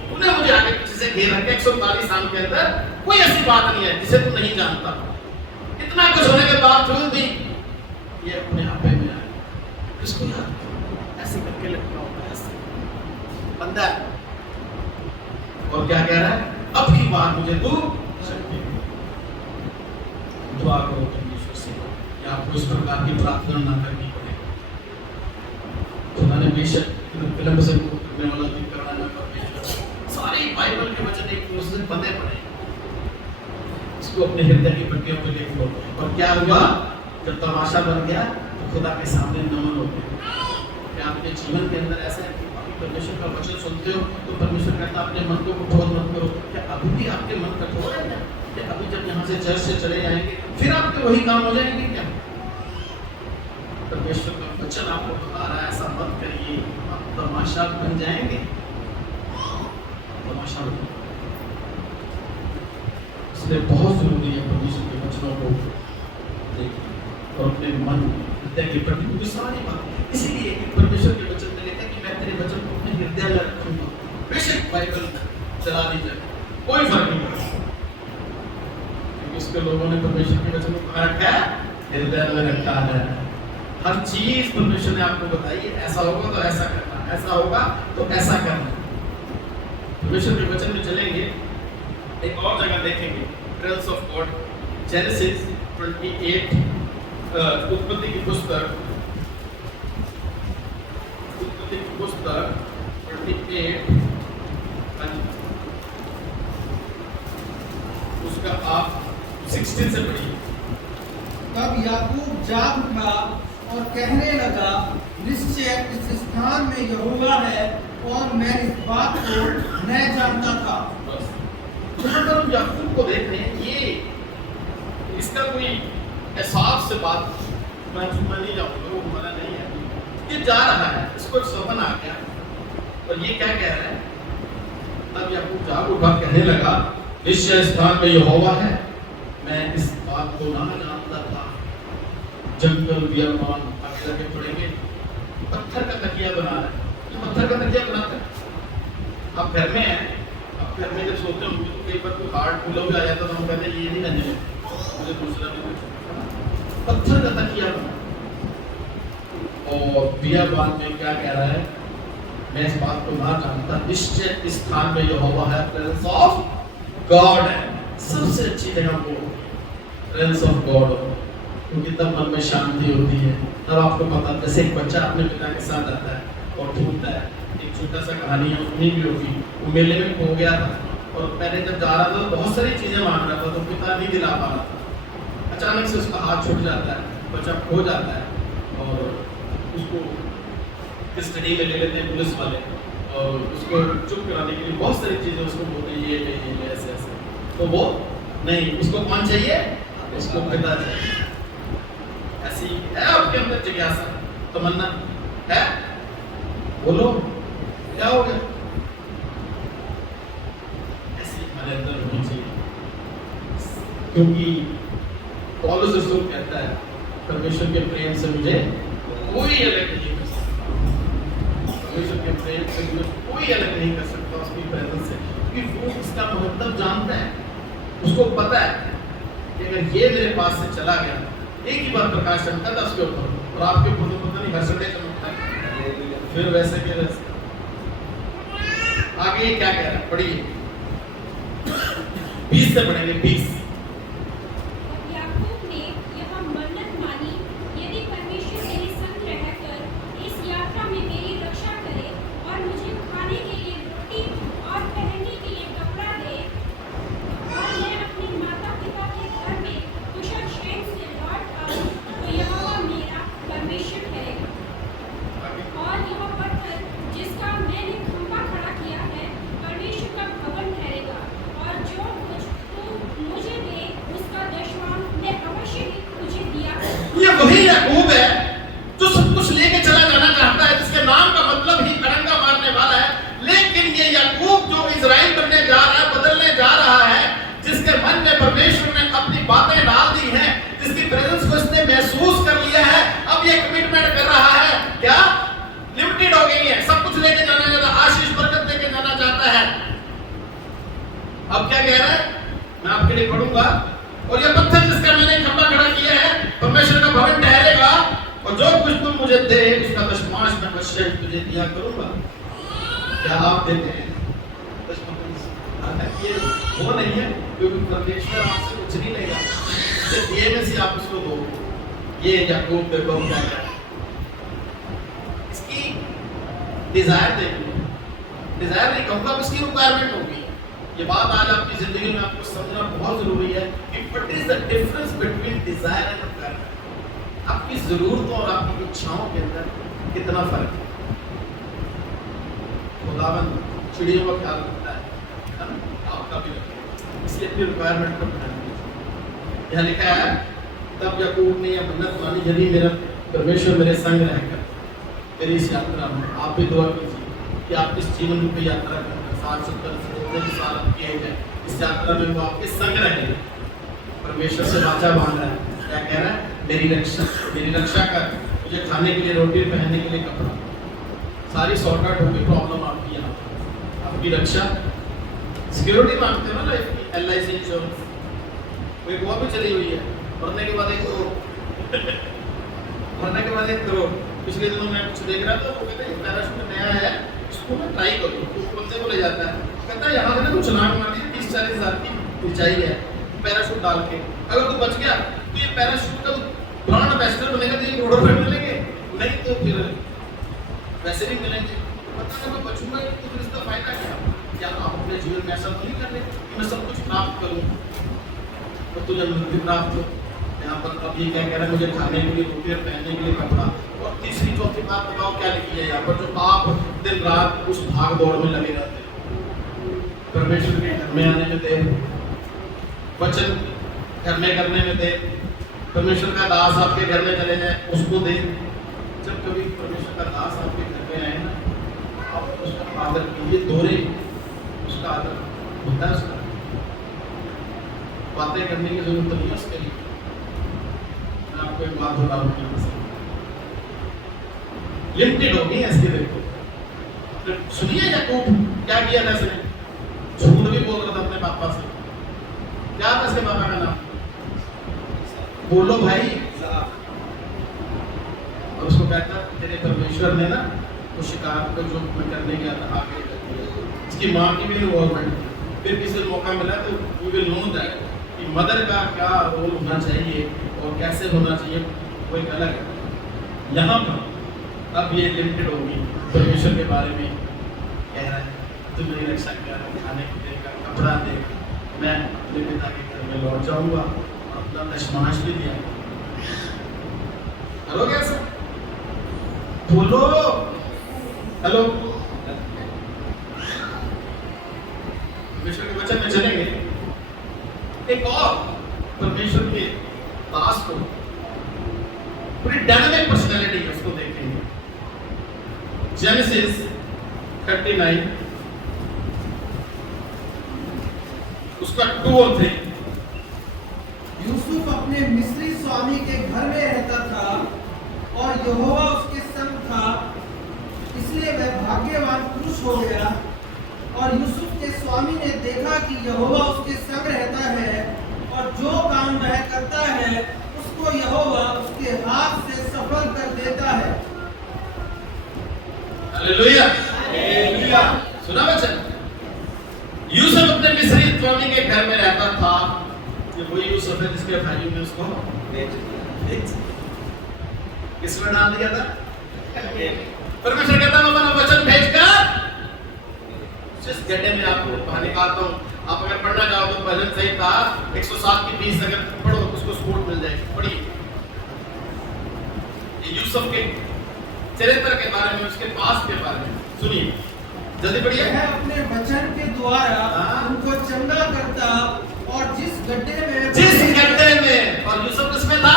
तूने मुझे आगे पीछे से घेर रखा 140 साल के अंदर, कोई ऐसी बात नहीं है जिसे तू नहीं जानता। इतना कुछ होने के बावजूद भी ये अपने आप में आया। किसको याद ऐसे करके लगता होगा ऐसे बंदा। और क्या कह रहा है? अब की बात मुझे तू शक्ति दे। दुआ करो परमेश्वर से कि आपको इस प्रकार की प्रार्थना ना करनी पड़े। खुदा ने बेशक फिल्म से करने वाला दिन करना ना परमेश्वर सारी बाइबल के वचन एक दूसरे से बंधे पड़े, इसको अपने हृदय की पट्टियों पर लिख लो। और क्या हुआ जब तमाशा बन गया? तो खुदा के सामने नमन हो गया। क्या आपके जीवन के अंदर ऐसा है कि आप परमेश्वर का वचन सुनते हो तो परमेश्वर कहता है अपने मन को कठोर मत करो? क्या अभी भी आपके मन कठोर है? क्या अभी जब यहाँ से चर्च से चले जाएंगे फिर आपके वही काम हो जाएंगे क्या? परमेश्वर का वचन आपको बता रहा है ऐसा मत करिए, आप तमाशा बन जाएंगे। तमाशा बन, इसलिए बहुत जरूरी है परमेश्वर के वचनों को देखना और अपने मन हृदय के प्रति उनकी सारी बात। इसीलिए परमेश्वर के वचन में लिखा कि मैं तेरे वचन को अपने हृदय में रखूंगा। बेशक बाइबल चला दी जाए कोई फर्क नहीं पड़ता, क्योंकि इसके लोगों ने परमेश्वर के वचन को कहाँ रखा है? हृदय में रखा है। हर चीज परमेश्वर ने आपको बताई है, ऐसा होगा तो ऐसा करना, ऐसा होगा तो ऐसा करना। परमेश्वर के वचन में चलेंगे, एक और जगह देखेंगे, प्रिंस ऑफ गॉड, जेनेसिस 28, उत्पत्ति की पुस्तक 28 उसका आप 16 से पढ़िए। तब याकूब जाग उठा और कहने लगा, निश्चय इस स्थान में यहोवा है और मैं इस बात को न जानता था। जहाँ पर हम याकूब को देख रहे हैं, ये इसका कोई एहसास से बात मैं नहीं जाऊँगा, वो हमारा नहीं है। ये जा रहा है, इसको एक सपना आ गया और ये क्या कह रहा है? तब याकूब जाग उठा कहने लगा, निश्चय स्थान में यहोवा है, मैं इस बात को ना जानता था। जंगल बियाबान आगे जाके पड़ेंगे, पत्थर का तकिया बना रहा है। तो पत्थर का तकिया बनाता है। आप घर में हैं, आप घर में जब सोते हो तो कई बार कोई हार्ड फूलों भी आ जाता है तो हम कहते हैं ये नहीं करने में, यरूशलेम में पत्थर का तकिया बना। और बियाबान में क्या कह रहा है, मैं इस बात को ना जानता, निश्चय इस स्थान में यहोवा है, प्रेजेंस ऑफ गॉड है। सबसे अच्छी जगह वो प्रेजेंस ऑफ गॉड हो, क्योंकि तब मन में शांति होती है। तब आपको पता, जैसे एक बच्चा अपने पिता के साथ आता है और ढूंढता है, एक छोटा सा कहानी है सुनी भी होगी, वो मेले में खो गया था और पहले जब जा रहा था तो बहुत सारी चीजें मांग रहा था, तो पिता नहीं दिला पा रहा था। अचानक से उसका हाथ छूट जाता है, बच्चा खो जाता है और उसको कस्टडी में ले लेते हैं पुलिस वाले और उसको चुप कराने के लिए बहुत सारी चीजें उसको बोलते हैं, ये ऐसे ऐसे। तो वो नहीं, उसको कौन चाहिए, उसको पिता चाहिए। ऐसी है आपके अंदर जिज्ञासा, तमन्ना है, बोलो क्या हो गया, ऐसी हमारे अंदर होनी चाहिए। क्योंकि पौलुस रसूल कहता है, परमेश्वर के प्रेम से मुझे कोई अलग नहीं कर सकता, परमेश्वर के प्रेम से मुझे कोई अलग नहीं कर सकता उसकी प्रेजेंस से, क्योंकि वो इसका महत्व जानता है। उसको पता है कि अगर ये मेरे पास से चला गया, एक ही बार प्रकाश चमका था उसके ऊपर, और आपके ऊपर तो पता नहीं हर संडे चमकता है, फिर वैसे के वैसे। आगे ये क्या कह रहा है, पढ़िए 20 से पढ़ेंगे 20। याकूब ने यह मन्नत मानी, यदि परमेश्वर मेरे संग रहकर इस यात्रा में मेरी रक्षा करे और मुझे खाने के लिए रोटी और पहनने के लिए कपड़ा दे, और मैं अपने माता पिता के घर में कुशल क्षेम से लौट आऊं, तो यहोवा मेरा परमेश्वर ठहरेगा। और यह पत्थर जिसका मैंने खंभा खड़ा किया है, परमेश्वर का भवन ठहरेगा, और जो कुछ तू मुझे दे उसका दशमांश मैं अवश्य ही तुझे दिया करूंगा। ये वही याकूब है जो सब कुछ लेके चला जाना चाहता है, जिसके नाम का मतलब ही अड़ंगा मारने वाला है। लेकिन ये याकूब जो इजराइल बनने जा रहा है, बदलने जा रहा है, जिसके मन में परमेश्वर ने अपनी बातें डाल दी हैं, जिसकी प्रेजेंस को इसने महसूस कर लिया है, अब ये कमिटमेंट कर रहा है, क्या लिमिटेड हो गई है, सब कुछ लेके जाना चाहता है, आशीष बरकत लेके जाना चाहता है। अब क्या कह रहा है, मैं आपके लिए पढ़ूंगा, और ये पत्थर जिसका मैंने खंभा खड़ा किया है, परमेश्वर का भवन ठहरेगा, और जो कुछ तुम मुझे दे उसका दशमांश मैं अवश्य तुझे दिया करूंगा। क्या आप देते हैं दशमांश? ये वो नहीं है, क्योंकि परमेश्वर आपसे कुछ नहीं लेगा, सिर्फ दिए में से आप उसको दो। ये याकूब देखो क्या है, इसकी डिजायर देखो, डिजायर नहीं कहूँगा, इसकी रिक्वायरमेंट होगी। ये बात आज आपकी जिंदगी में आपको समझना बहुत जरूरी है कि what is the difference between desire and requirement. आपकी जरूरतों और आपकी इच्छाओं के अंदर कितना फर्क है। खुदावंद चिड़ियों का ख्याल रखता है ना, आपका भी रखेगा, इसलिए अपनी रिक्वायरमेंट पर ध्यान दीजिए। यहाँ लिखा है, तब याकूब ने यह मन्नत मानी, यदि मेरा परमेश्वर मेरे संग रहकर मेरी इस यात्रा में, आप भी दुआ कीजिए कि आप इस जीवन रूपी यात्रा करना 60-70 साल किए गए, इस यात्रा में वो आपके संग रहेंगे। परमेश्वर से वाचा बांध रहा है, क्या कह रहा है, मेरी रक्षा कर, मुझे खाने के लिए रोटी, पहनने के लिए कपड़ा, सारी सॉर्ट आउट होगी प्रॉब्लम आपकी। यहाँ आपकी रक्षा, सिक्योरिटी मांगते हो ना लाइफ की, LIC इंश्योरेंस, वो एक भी चली हुई है, मरने के बाद 1 करोड़ मरने के बाद 1 करोड़। पिछले दिनों में कुछ देख रहा था, वो कहते हैं पैराशूट नया है, इसको मैं ट्राई करूँ, उस बंदे को ले जाता है, कहता है यहाँ से ना कुछ छलांग मार दी 30-40 हज़ार की ऊंचाई है, पैराशूट डाल के, अगर तू बच गया तो ये पैराशूट का ब्रांड एम्बेसडर बनेगा, तो 1 करोड़ रुपए मिलेंगे, नहीं तो फिर वैसे भी मिलेंगे। पता है मैं बचूंगा तो फिर इसका फायदा क्या आप अपने जीवन में ऐसा तो नहीं कर रहे कि मैं सब कुछ प्राप्त करूँ तो तुझे मृत्यु प्राप्त हो। यहाँ पर अब ये क्या कह रहा है, मुझे खाने के लिए रोटी और पहनने के लिए कपड़ा। और तीसरी चौथी बात बताओ क्या लिखी है यहाँ पर, जो आप दिन रात उस भाग दौड़ में लगे रहते हैं, परमेश्वर के घर में आने में देर, वचन घर में करने में देर, परमेश्वर का दास आपके घर में चले जाए उसको देर। जब कभी परमेश्वर का दास आपके घर में आए ना, आप उसका आदर कीजिए, दोहरे उसका आदर होता है, उसका बातें करने की जरूरत नहीं है उसके लिए। मैं आपको एक बात बता दूं, लिमिटेड होगी ऐसे, देखो सुनिए याकूब क्या किया था इसने, झूठ भी बोल रहा था अपने पापा से। क्या था इसके पापा का नाम, बोलो भाई। और उसको कहता तेरे परमेश्वर ने ना वो शिकार को जो मैं करने गया था आगे कर दिया। इसकी माँ की भी इन्वॉल्वमेंट। फिर किसी मौका मिला तो वी विल नो दैट कि मदर का क्या रोल होना चाहिए और कैसे होना चाहिए, वो एक अलग है। यहाँ पर अब ये लिमिटेड होगी, परमेश्वर के बारे में कह रहा है तू मेरी रक्षा कर, खाने को देगा, कपड़ा देगा, मैं अपने पिता के घर में लौट जाऊंगा और अपना दशमांश भी दिया। हेलो कैसे बोलो, हेलो। परमेश्वर के वचन में चलेंगे, एक और परमेश्वर के दास को पूरी डायनामिक पर्सनालिटी है उसको देखेंगे। जेनेसिस 39 उसका 2 और 3। यूसुफ अपने मिस्री स्वामी के घर में रहता था और यहोवा उसके संग था, इसलिए वह भाग्यवान पुरुष हो गया। और यूसुफ के स्वामी ने देखा कि यहोवा उसके संग रहता है और जो काम वह करता है उसको यहोवा उसके हाथ से सफल कर देता है। Hallelujah, hallelujah. सुना वचन। यूसुफ अपने मिस्री स्वामी के घर में रहता था। ये वही यूसुफ है जिसके भाइयों ने उसको किसमें डाल दिया था? परमेश्वर कहता मैं अपना वचन भेजकर जिस गड्ढे में आपको बाहर निकालता हूँ, आप अगर पढ़ना चाहो तो भजन संहिता 107 की 20 अगर पढ़ो तो उसको स्पोर्ट मिल जाएगी, पढ़िए। ये यूसुफ के चरित्र के बारे में, उसके पास के बारे में सुनिए, जल्दी पढ़िए। वह अपने वचन के द्वारा उनको चंगा करता और जिस गड्ढे में और यूसुफ किसमें था?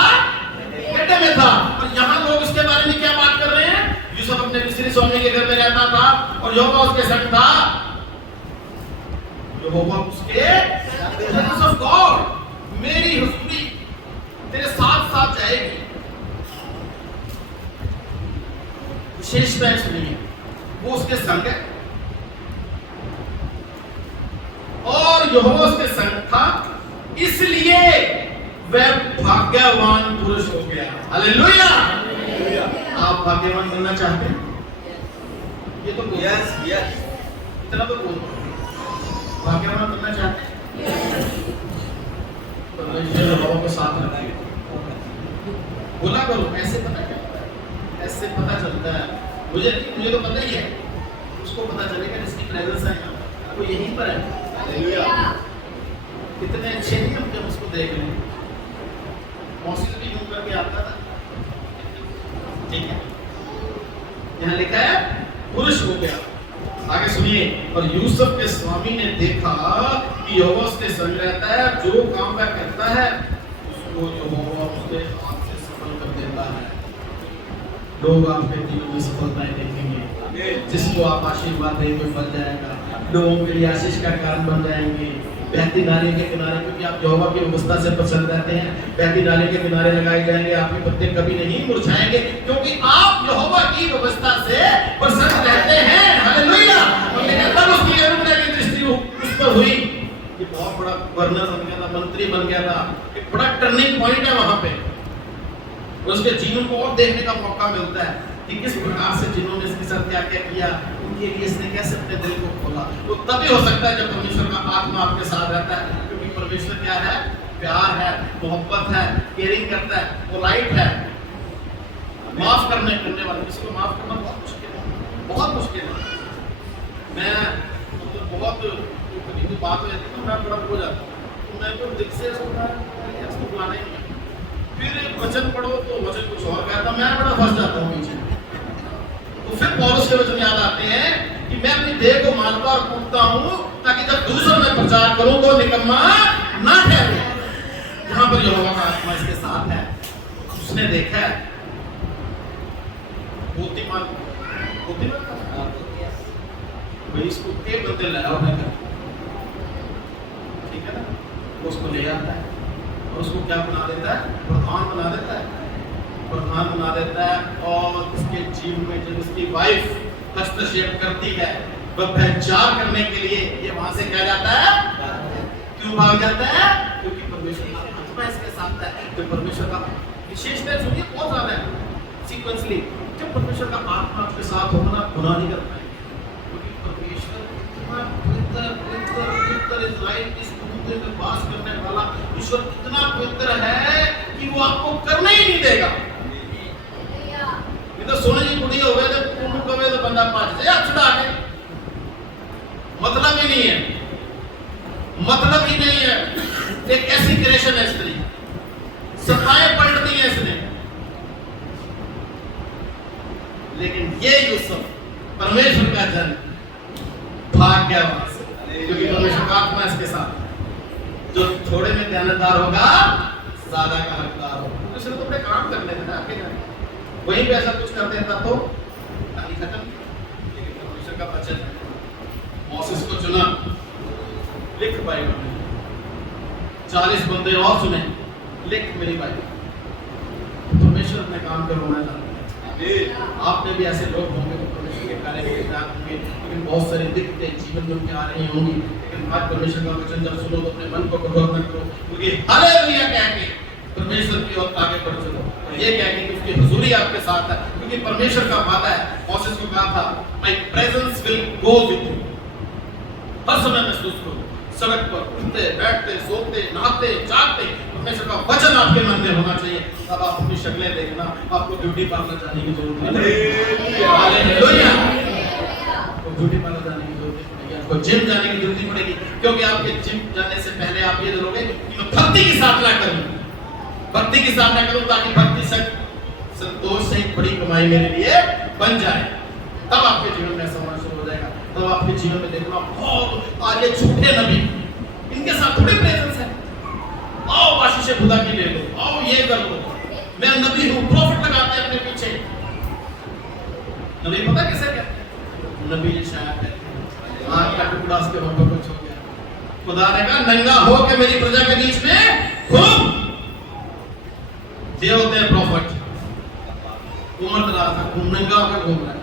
गड्ढे में था। और यहाँ लोग इसके बारे में क्या बात कर रहे हैं? यूसुफ अपने मिस्री स्वामी के घर में रहता था और यहोवा उसके संग था। यहोवा उसके ऑफ गॉड, मेरी हुस्नी तेरे साथ साथ जाएगी। विशेषता सुनिए, वो उसके संग है और यहोवा उसके संग था, इसलिए वह भाग्यवान पुरुष हो गया। हालेलुया। आप भाग्यवान बनना चाहते हैं? ये तो यस यस, इतना तो बोल दो। भाग्यवान बनना चाहते हैं? परमेश्वर यहोवा को साथ रखिए, बोला करो। ऐसे पता चलता है, ऐसे पता चलता है। मुझे तो पता ही है, उसको पता चलेगा जिसकी प्रेजेंस है यहाँ, वो यहीं पर है। हालेलुया। कितने अच्छे नियम जब उसको देख लें। मौसी भी यूं करके आता था, ठीक है। यहाँ लिखा है पुरुष हो गया। आगे सुनिए, और यूसुफ के स्वामी ने देखा कि यहोवा उसके संग रहता है, जो काम वह करता है उसको यहोवा उसके हाथ से सफल कर देता है। लोग आपके जीवन में सफलताएं देखेंगे, जिसको आप आशीर्वाद देंगे फल जाएगा, लोगों के लिए आशीष का कारण बन जाएंगे। बहती नाली के किनारे, क्योंकि आप यहोवा की व्यवस्था से पसंद रहते हैं, बहती नाली के किनारे लगाए जाएंगे, आपके पत्ते कभी नहीं मुरझाएंगे, क्योंकि आप यहोवा की व्यवस्था से पसंद रहते हैं। हालेलुया। तब उसकी अनुग्रह की दृष्टि उस पर हुई। ये बहुत बड़ा गवर्नर बन गया था, मंत्री बन गया था, एक बड़ा टर्निंग पॉइंट है वहां पे। उसके जीवन को और देखने का मौका मिलता है कि किस प्रकार से जिन्होंने इसके साथ क्या क्या किया, उनके लिए इसने कैसे अपने दिल को खोला। तो तभी हो सकता है जब परमेश्वर का आत्मा आपके साथ रहता है, क्योंकि परमेश्वर क्या है? प्यार है, मोहब्बत है, केयरिंग करता है, वो लाइट है, माफ करने वाला। किसी को माफ करना बहुत मुश्किल है, बहुत मुश्किल है। मैं मतलब बहुत कभी बात हो जाती है तो मैं बड़ा हो जाता हूँ, तो मैं तो दिल से इसको बुलाना ही नहीं। फिर वचन पढ़ो तो वचन कुछ और कहता, मैं बड़ा फंस जाता हूँ पीछे। तो फिर पौलुस के वचन याद आते हैं कि मैं अपनी देह को मारता और कूटता हूँ ताकि जब दूसरों में प्रचार करूं तो निकम्मा ना ठहरे। जहां पर यहोवा का आत्मा इसके साथ है, उसने देखा है बुद्धिमान भाई इसको एक बंदे लाया होगा, ठीक है ना, वो उसको ले आता है और उसको क्या बना देता है? प्रधान बना देता है, प्रधान बना देता है। और इसके जीवन में जब इसकी वाइफ हस्तक्षेप करती है, वह व्यभिचार करने के लिए ये वहां से क्या जाता है? क्यों भाग जाता है? क्योंकि परमेश्वर का आत्मा इसके साथ आता है जब परमेश्वर का विशेषता सुनिए बहुत ज्यादा है सीक्वेंसली, जब परमेश्वर का आत्मा आपके साथ होगा ना गुनाह नहीं कर पाएंगे, क्योंकि परमेश्वर इतना पवित्र पवित्र पवित्र इस लाइफ इस मुद्दे में वास करने वाला ईश्वर इतना पवित्र है कि वो आपको करने ही नहीं देगा। नहीं तो सोने की कुड़ी हो गए जब कुंडू कवे तो बंदा पाँच जाए चढ़ा के, मतलब ही नहीं है, मतलब ही नहीं है। एक ऐसी क्रिएशन है स्त्री, सताएं पलटती है इसने, लेकिन ये यूसुफ परमेश्वर का जन भाग्यवान से, क्योंकि परमेश्वर का आत्मा इसके साथ, जो थोड़े में ध्यानदार होगा ज्यादा का हकदार होगा। तो सिर्फ अपने काम कर लेते हैं, आगे जाए वहीं पे ऐसा कुछ कर देता तो कहानी खत्म। लेकिन परमेश्वर का वचन है, मौसेस को चुना, लिख बाइबल में 40 बंदे और सुने, लिख मेरी बाइबल। परमेश्वर अपने काम करवाना चाहते हैं। आप में भी ऐसे लोग होंगे तो परमेश्वर के कार्य के साथ होंगे, लेकिन बहुत सारी दिक्कतें जीवन में आ रही होंगी, लेकिन आज परमेश्वर का वचन जब सुनो तो अपने मन को कठोर मत करो, क्योंकि हालेलुया कह के परमेश्वर की ओर आगे बढ़ चलो, और ये कह के कि उसकी हुजूरी आपके साथ है, क्योंकि परमेश्वर का वादा है। मौसेस को कहा था, my presence will go with you. हर समय महसूस करो, सड़क पर उठते बैठते सोते नहाते जागते परमेश्वर का वचन आपके मन में होना चाहिए। अब आप अपनी शक्लें देखना, आपको ब्यूटी पार्लर जाने की जरूरत नहीं, हालेलुया, आपको ब्यूटी पार्लर जाने की जरूरत नहीं पड़ेगी, आपको जिम जाने की जरूरत नहीं पड़ेगी, क्योंकि आपके जिम जाने से पहले आप ये करोगे कि मैं भक्ति की साधना करूं, भक्ति की साधना करूं, ताकि भक्ति से संतोष से बड़ी कमाई मेरे लिए बन जाए। तब आपके जीवन में ऐसा होना शुरू हो जाएगा, तब आपके जीवन में देखना बहुत आगे झूठे नबी, इनके साथ थोड़ी प्रेजेंस है, आओ आशीष खुदा की ले लो, आओ ये कर लो, मैं नबी हूँ, प्रॉफिट लगाते हैं अपने पीछे। नबी पता कैसे कहते हैं? नबी शायद कहते हैं आग का टुकड़ा उसके मुंह पर कुछ हो गया, खुदा ने कहा नंगा हो के मेरी प्रजा के बीच में घूम। ये होते हैं प्रॉफिट, उमर दराज था, नंगा होकर घूम रहा है,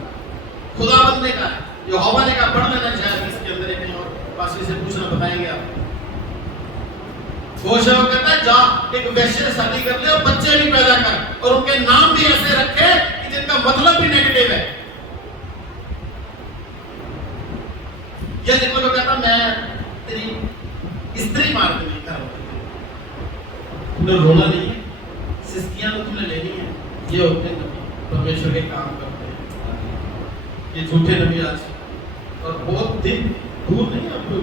खुदा बंदे का है। यहोवा ने कहा पढ़ लेना चाहिए इसके अंदर एक कहीं और, पासी से पूछना बताएंगे आप। वो कहता है जा एक वैश्य शादी कर ले और बच्चे भी पैदा कर, और उनके नाम भी ऐसे रखे कि जिनका मतलब भी नेगेटिव है। यह जितना को कहता मैं तेरी स्त्री मार दूंगी, तुमने रोना नहीं है, सिस्कियां तो तुमने लेनी है। ये होते हैं नबी, परमेश्वर के काम करते हैं। ये झूठे नबी आज और बहुत दिन दूर नहीं, आपको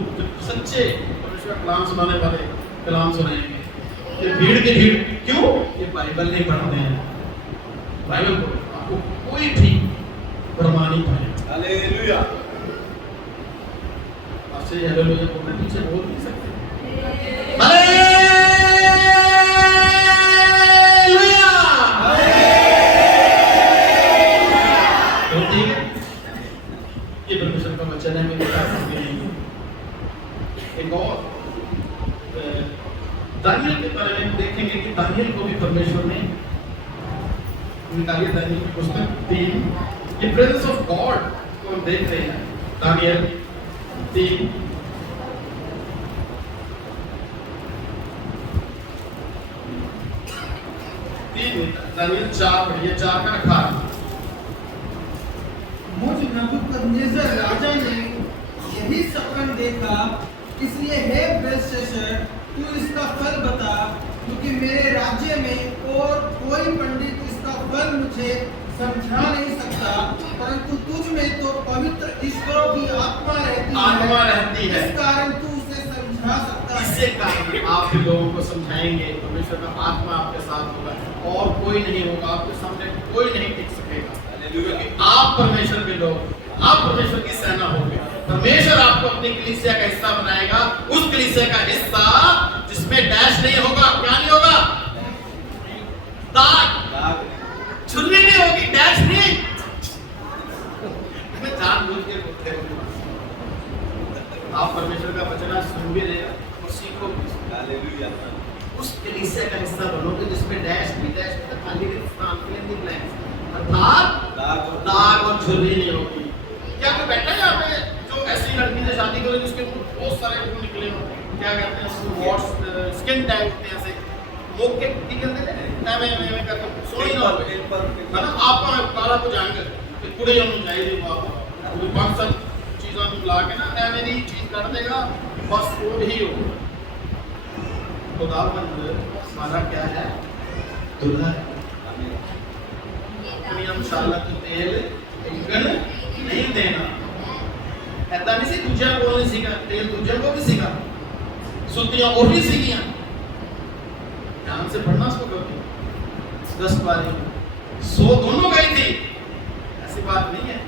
सच्चे परमेश्वर का कलाम सुनाने वाले कलाम सुनाएंगे। ये भीड़ की भीड़ क्यों? ये बाइबल नहीं पढ़ते हैं, बाइबल पढ़ो, आपको कोई भी भरमा नहीं पाएगा। हालेलुया, आपसे हालेलुया बोलने पीछे बोल नहीं सकते। ये परमेश्वर का वचन है, मेरे पास एक और दानियल के बारे में देखेंगे कि दानियल को भी परमेश्वर ने निकालिए। दानियल की पुस्तक 3, ये प्रेजेंस ऑफ गॉड को हम देख रहे हैं। दानियल 3 दानियल 4 पढ़िए, 4 का 18। मुझ नबूकदनेस्सर राजा ने यही सपन देखा, इसलिए हे बेलशस्सर तू इसका फल बता, क्योंकि मेरे राज्य में और कोई पंडित इसका फल मुझे समझा नहीं सकता, परंतु तुझ में तो पवित्र ईश्वर की आत्मा रहती है, इस कारण तू उसे समझा सकता है। इससे कारण आप लोगों को समझाएंगे, परमेश्वर का आत्मा आपके साथ होगा और कोई नहीं होगा, आपके सामने कोई नहीं टिक सकेगा, क्योंकि आप परमेश्वर के लोग, आप परमेश्वर की सेना होंगे। परमेश्वर आपको अपनी कलीसिया का हिस्सा बनाएगा, उस कलीसिया का हिस्सा जिसमें डैश नहीं होगा। क्या नहीं होगा? दाग, छुरी नहीं होगी, डैश नहीं। मैं जानबूझ के बोलते हैं, आप परमेश्वर का वचन सुन भी रहेगा और सीखो भी। हालेलुया, उस कलीसिया का हिस्सा बनोगे जिसमें डैश भी खाली अर्थात दाग और छुरी नहीं होगी। क्या कोई बैठा है यहाँ पे जो ऐसी लड़की से शादी करेगी उसके बहुत सारे निकले हो, क्या कहते हैं उसको, स्किन टैग होते हैं, ऐसे ओके ठीक है मैं करके सोई ना होवे है ना ਆਪਾਂ ਕਾਲਾ ਕੋ ਜਾਣਗੇ ਤੇ ਕੁੜੀਆਂ ਨੂੰ ਚਾਹੀਦੀ ਬਾਬਾ ਉਹ ਪੰਜ ਸੱਤ ਚੀਜ਼ਾਂ ਨੂੰ ਲਾ ਕੇ ਨਾ ਐਵੇਂ ਦੀ ਚੀਜ਼ ਕੱਢ ਦੇਗਾ ਬਸ ਉਹ ਹੀ ਹੋ खुदावंद हमारा क्या है दूल्हा है दुनिया मशाला तो तेल इंगन नहीं देना ऐसा नहीं सी दूसरा को नहीं सीखा तेल दूसरे को भी सीखा सुतियां और भी सीखियां ध्यान से पढ़ना उसको कभी 10 बारी 100 दोनों गई थी ऐसी बात नहीं है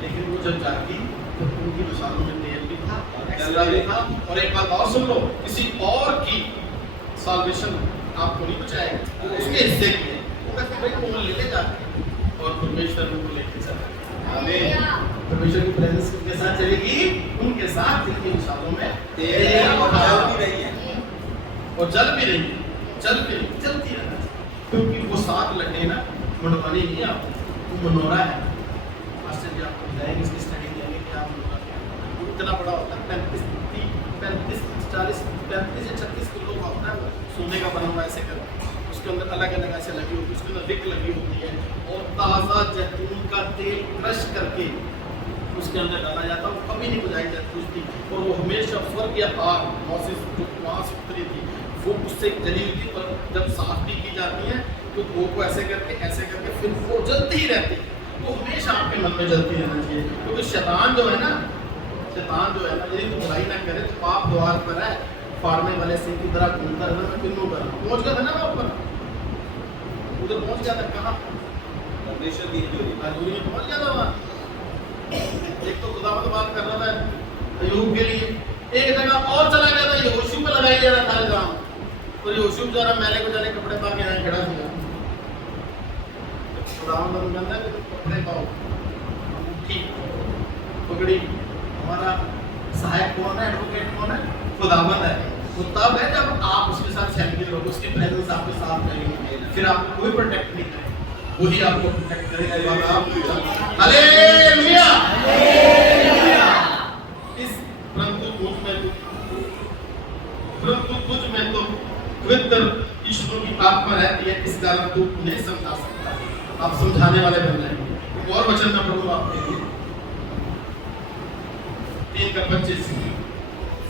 लेकिन वो जब जागी तो उनकी मसालों में तेल भी था एक्स्ट्रा भी था और एक बात और सुन लो किसी और की साल्वेशन आपको नहीं बचाएगा वो उसके हिस्से की है वो कहते भाई कौन ले ले जाके और परमेश्वर उनको लेके चला आमीन परमेश्वर की प्रेजेंस किसके साथ चलेगी उनके साथ जिनकी मिसालों में जल भी रही है और जल भी रही है चलती रहना क्योंकि वो साथ लगे ना मनोवानी नहीं आपको वो मनोरा है मास्टर जी आपको बताएंगे इसकी स्टडी देंगे कि आप मनोरा इतना बड़ा होता है 35 40 35 से 36 किलो का होता है सोने का बना हुआ ऐसे कर उसके अंदर अलग अलग ऐसे लगी होती है उसके अंदर रिक लगी होती है और ताज़ा जैतून का तेल क्रश करके उसके अंदर डाला जाता है वो कभी नहीं बुझाई जाती उसकी और वो हमेशा स्वर्ग या आग मौसम जो वहाँ से उतरी थी वो उससे जली हुई थी पर जब साफ भी की जाती है तो वो को ऐसे करके फिर वो जलती ही रहती है वो हमेशा आपके मन में जलती रहना चाहिए क्योंकि शैतान जो है ना यदि तुम बुराई ना करे तो पाप द्वार पर है फाड़ने वाले से की तरह घूमता रहना मैं किन्नू कर पहुंच गया था ना मैं ऊपर उधर पहुंच गया था कहाँ परमेश्वर की हजूरी में पहुंच गया था वहाँ एक तो खुदा बात कर रहा था अय्यूब के लिए एक जगह और चला गया था यहोशू पे लगाई जा रहा था इल्जाम तो यहोशू जरा मैले को जाने कपड़े पा के यहाँ खड़ा था खुदा कहता है कि कपड़े पाओ ठीक पकड़ी हमारा सहायक कौन है एडवोकेट कौन है खुदावंद है वो तब है जब आप उसके साथ शामिल रहोगे उसकी प्रेजेंस आपके साथ रहेगी फिर आपको कोई प्रोटेक्ट नहीं करेगा वही आपको प्रोटेक्ट करेगा हालेलुया इस परंतु तुझ में तो पवित्र ईश्वर की आत्मा रहती है इस कारण तू नहीं समझा सकता आप समझाने वाले बन जाएंगे और वचन में पढ़ूंगा आपके लिए 3:25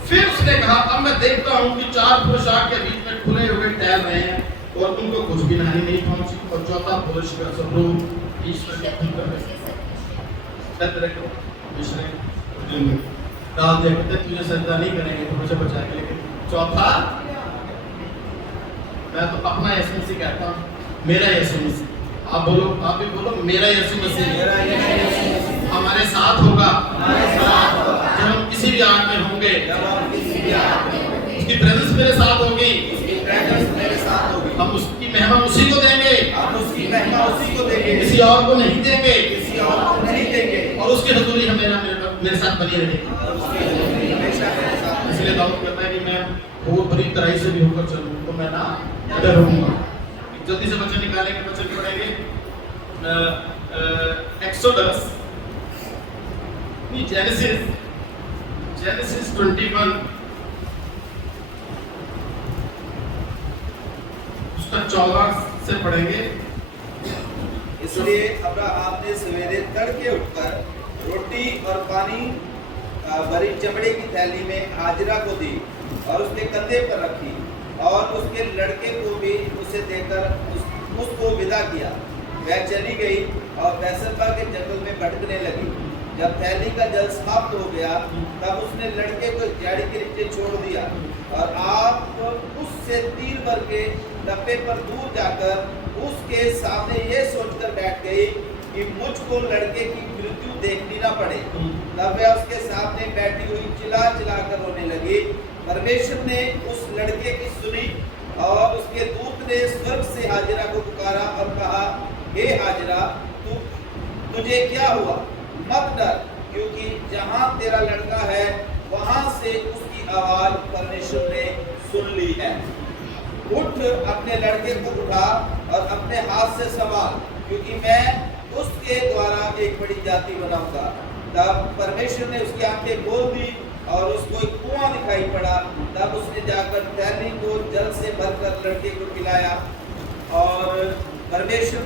फिर उसने कहा अब मैं देखता हूं कि 4 पुरुष आग के बीच में खुले हुए टहल रहे हैं और उनको कुछ भी हानि नहीं पहुंची और चौथा पुरुष का स्वरूप ईश्वर के भीतर है डाल दे कहते तुझे सजदा नहीं करेंगे तो मुझे बचा के लेकिन चौथा मैं तो अपना यीशु मसीह कहता हूं मेरा यीशु मसीह आप बोलो आप भी बोलो मेरा यीशु मसीह हमारे साथ होगा जब हम किसी भी आग में होंगे उसकी प्रेजेंस मेरे साथ होगी हम उसकी महिमा उसी को देंगे किसी और को नहीं देंगे और उसकी हजूरी हमेशा मेरे साथ बनी रहेगी इसलिए दाऊद कहता है कि मैं बहुत बड़ी तराई से भी होकर चलूं तो मैं ना डरूंगा जल्दी से बच्चे निकालेंगे बच्चे पढ़ेंगे एक्सोडस जेनेसिस 21 उसका 14 से पढ़ेंगे इसलिए अब्राहम ने सवेरे तड़के उठकर रोटी और पानी भरी चमड़े की थैली में हाजिरा को दी और उसके कंधे पर रखी और उसके लड़के को भी उसे देकर उसको विदा किया वह चली गई और बैसरबा के जंगल में भटकने लगी जब थैली का जल समाप्त हो गया तब उसने लड़के को झाड़ी के नीचे छोड़ दिया और आप उससे तीर भर के डब्बे पर दूर जाकर उसके सामने ये सोचकर बैठ गई कि मुझको लड़के की मृत्यु देखनी ना पड़े तब वह उसके सामने बैठी हुई चिल्ला कर रोने लगी परमेश्वर ने उस लड़के की सुनी और उसके दूत ने स्वर्ग से हाजिरा को पुकारा और कहा हे हाजिरा तुझे क्या हुआ मत डर क्योंकि जहाँ तेरा लड़का है वहां से उसकी आवाज परमेश्वर ने सुन ली है उठ अपने लड़के को उठा और अपने हाथ से संभाल क्योंकि मैं उसके द्वारा एक बड़ी जाति बनाऊंगा तब परमेश्वर ने उसकी आंखें खोल दी और उसको एक कुआं दिखाई पड़ा। तब उसने जाकर थैली को जल से भरकर लड़के को पिलाया और परमेश्वर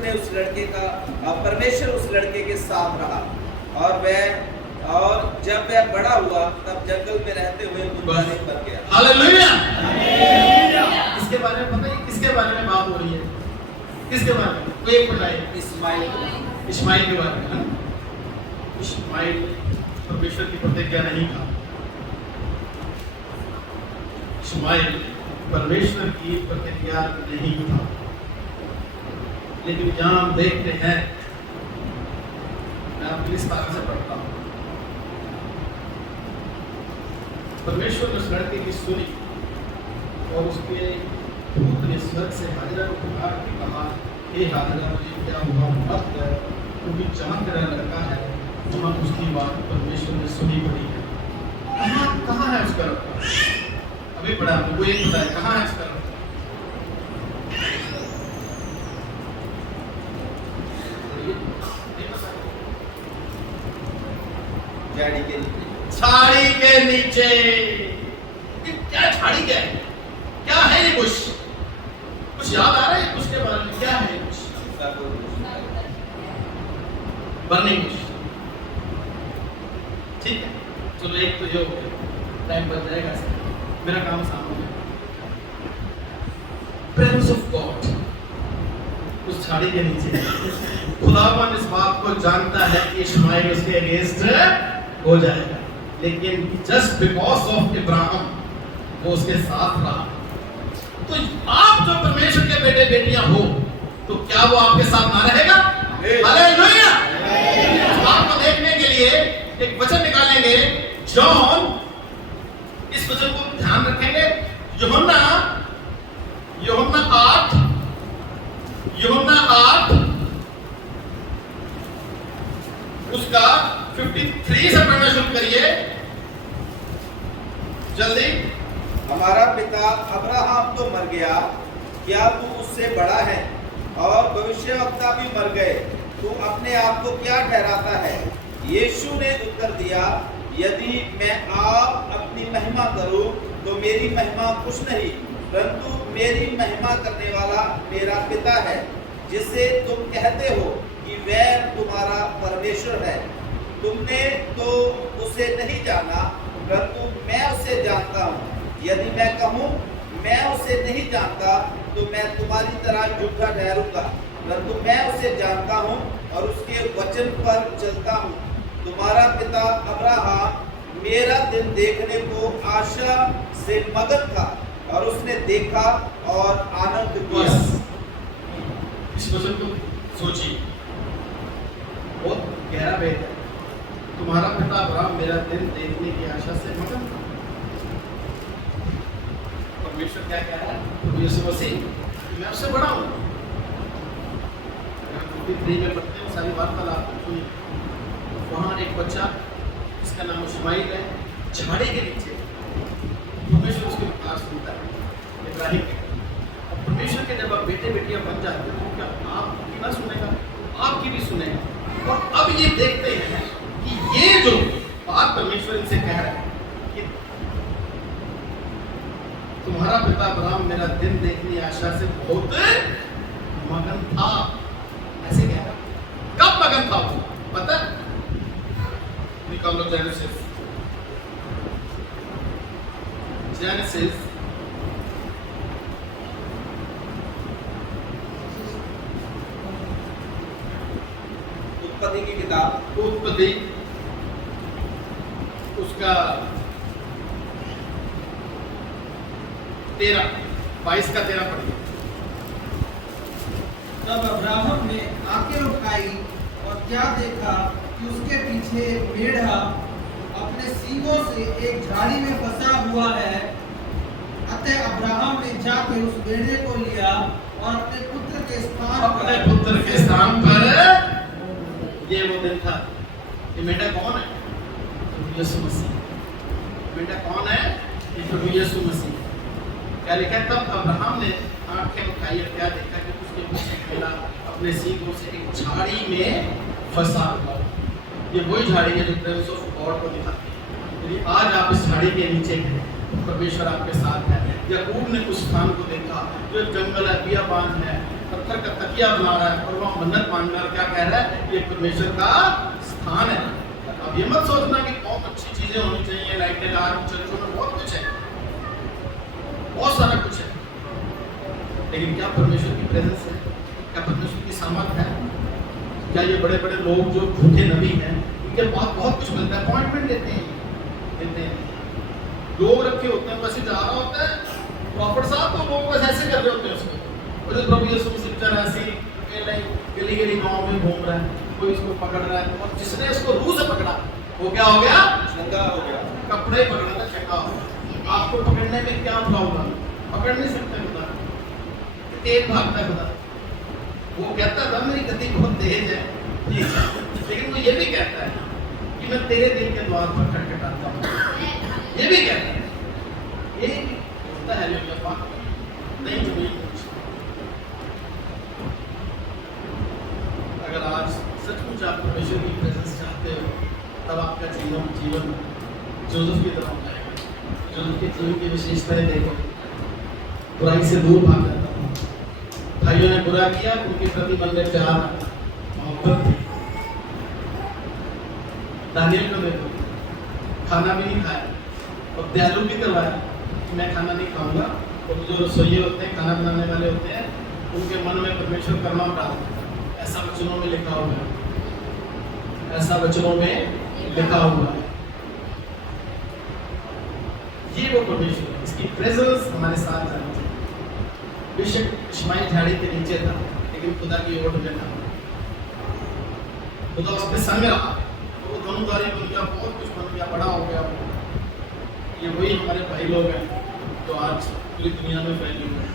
उस लड़के के साथ रहा और जब वह बड़ा हुआ तब जंगल में रहते हुए गुरबानी बन गया। हालेलुया। इसके बारे में पता है किसके बारे में बात हो रही है? किसके बारे में? कोई एक बताए। इस्माइल के बारे में है। इस्माइल परमेश्वर की प्रतिज्ञा नहीं था। इस्माइल परमेश्वर की प्रतिज्ञा नहीं था। लेकिन यहाँ हम देखते हैं, मैं आपके इस तरह से पढ़ता हूँ, परमेश्वर ने उस लड़के की सुनी और उसके दूत ने स्वर्ग से हाजिरा को पुकार के कहा, हे हाजिरा, मुझे क्या हुआ मत कर, क्योंकि जहाँ तेरा लड़का है वहाँ उसकी बात परमेश्वर ने सुनी पड़ी है। कहाँ है उसका लड़का? अभी पढ़ा, वो एक बताए कहाँ है उसका लड़का? झाड़ी के नीचे। क्या झाड़ी क्या है? क्या है ये बुश? कुछ याद आ रहा है बुश के बारे में? क्या है बुश? Burning Bush. ठीक है, चलो एक तो ये हो गया, टाइम बच जाएगा। मेरा काम सामने है। प्रेजेंस ऑफ गॉड उस झाड़ी के नीचे। खुदावन इस बात को जानता है कि इस्माइल उसके अगेंस्ट हो जाएगा, लेकिन जस्ट बिकॉज ऑफ इब्राहिम वो उसके साथ रहा। तो आप जो परमेश्वर के बेटे बेटियां हो, तो क्या वो आपके साथ ना रहेगा? हालेलुया। आपको देखने के लिए एक वचन निकालेंगे, जॉन, इस वचन को ध्यान रखेंगे। यूहन्ना 8 उसका 53 से पढ़ना शुरू करिए जल्दी। हमारा पिता अब्राहम तो मर गया, क्या तू उससे बड़ा है? और भविष्यवक्ता भी मर गए, तू अपने आप को क्या ठहराता है? यीशु ने उत्तर दिया, यदि मैं आप अपनी महिमा करूं तो मेरी महिमा कुछ नहीं, परंतु मेरी महिमा करने वाला मेरा पिता है, जिसे तुम कहते हो कि वह तुम्हारा परमेश्वर है। तुमने तो उसे नहीं जाना, परंतु मैं उसे जानता हूँ। यदि मैं कहूँ मैं उसे नहीं जानता तो मैं तुम्हारी तरह झूठा ठहरूंगा, परंतु मैं उसे जानता हूँ और उसके वचन पर चलता हूँ। तुम्हारा पिता अब्राहम मेरा दिन देखने को आशा से मगन था और उसने देखा और आनंद किया। इस वचन को सोचिए, बहुत गहरा भेद है। तुम्हारा पिता अब्राहम मेरा दिन देखने की आशा से मगन था। परमेश्वर क्या कह रहा है? यीशु मसीह, मैं उससे बड़ा हूँ। 53 में पढ़ते हैं सारी वार्तालाप सुनिए। वहाँ एक बच्चा जिसका नाम इस्माइल है, झाड़ी के नीचे परमेश्वर उसकी पुकार सुनता है, इब्राहिम के। और परमेश्वर के जब आप बेटे बेटियां बन जाते हैं तो क्या आपकी ना सुनेगा? आपकी भी सुनेगा। और अब ये देखते हैं कि ये जो बात परमेश्वर इनसे कह रहा है कि तुम्हारा पिता अब्राहम मेरा दिन देखने की आशा से बहुत मगन था, ऐसे कह रहा। कब मगन था वो पता है? निकाल लो जेनेसिस 'उत्पत्ति की किताब, उत्पत्ति उसका 22 का 13 पढ़िए। तब अब्राहम ने आंखें उठाई और क्या देखा कि उसके पीछे एक मेढ़ा अपने सींगों से एक झाड़ी में फंसा हुआ है। अतः अब्राहम ने जाकर उस मेढ़े को लिया और अपने पुत्र के स्थान पर ये वो दिन था। ये मेढ़ा कौन है? यीशु मसीह। मेढ़ा कौन है? ये यीशु मसीह। क्या लिखा है? तब अब्राहम ने आंखें उठाई और क्या देखा कि उसके पीछे मेढ़ा अपने सींगों से एक झाड़ी में फंसा हुआ। ये वही झाड़ी है जो प्रेजेंस ऑफ गॉड को दिखाती है। यदि आज आप इस झाड़ी के नीचे हैं तो परमेश्वर आपके साथ है। याकूब ने उस स्थान को देखा जो एक जंगल है, बियाबान है, पत्थर का तकिया बना रहा है और वहाँ मन्नत मांग रहा है। क्या कह रहा है? ये परमेश्वर का स्थान है। अब ये मत सोचना कि बहुत अच्छी चीजें होनी चाहिए, लाइटें लगा, चर्चों में बहुत कुछ है, बहुत सारा कुछ है, लेकिन क्या परमेश्वर की प्रेजेंस है? क्या परमेश्वर की सामर्थ है? क्या ये बड़े बड़े लोग जो झूठे नबी हैं इनके पास बहुत कुछ मिलता है, अपॉइंटमेंट देते हैं, लोग रखे होते हैं, बस जा रहा होता है प्रॉफिट साहब, तो लोग बस ऐसे कर रहे होते हैं उसको, और प्रभु यीशु मसीह का ऐसी गली गली गांव में घूम रहा है, कोई इसको पकड़ रहा है, और जिसने इसको रूह से पकड़ा वो क्या हो गया? चंगा हो गया। कपड़े पकड़ा था, चंगा हो गया। आपको पकड़ने में क्या होगा? पकड़ नहीं सकते खुदा, तेज भागता है खुदा। वो कहता था मेरी गति बहुत तेज है, लेकिन वो ये भी कहता है कि मैं तेरे दिल के द्वार पर खटखटाता हूँ, ये भी कहता है। ये होता है जो बात नहीं जुड़ी। अगर आज सचमुच आप परमेश्वर की प्रेजेंस चाहते हो तब आपका जीवन जोसेफ की तरह होता है। जोसेफ के जीवन की विशेषताएं देखो, बुराई से दूर भाग जाता था, भाइयों ने बुरा किया, उनके प्रति मन में प्यार मोहब्बत थी। दानियल को देखो, खाना भी नहीं खाया और दयालु भी करवाया कि मैं खाना नहीं खाऊंगा, और जो रसोइये होते हैं, खाना बनाने वाले होते हैं, उनके मन में परमेश्वर करना प्राप्त है। ऐसा वचनों में लिखा हुआ है, ऐसा वचनों में लिखा हुआ है। ये वो परमेश्वर, इसकी प्रेजेंस हमारे साथ जानी चाहिए। बेशक इश्माइल झाड़ी के नीचे था, लेकिन खुदा की ओट में था, खुदा उसके संग रहा, वो धनुधारी बन गया, बहुत कुछ बन गया, बड़ा हो गया। ये वही हमारे भाई लोग हैं जो आज पूरी दुनिया में फैले हुए हैं,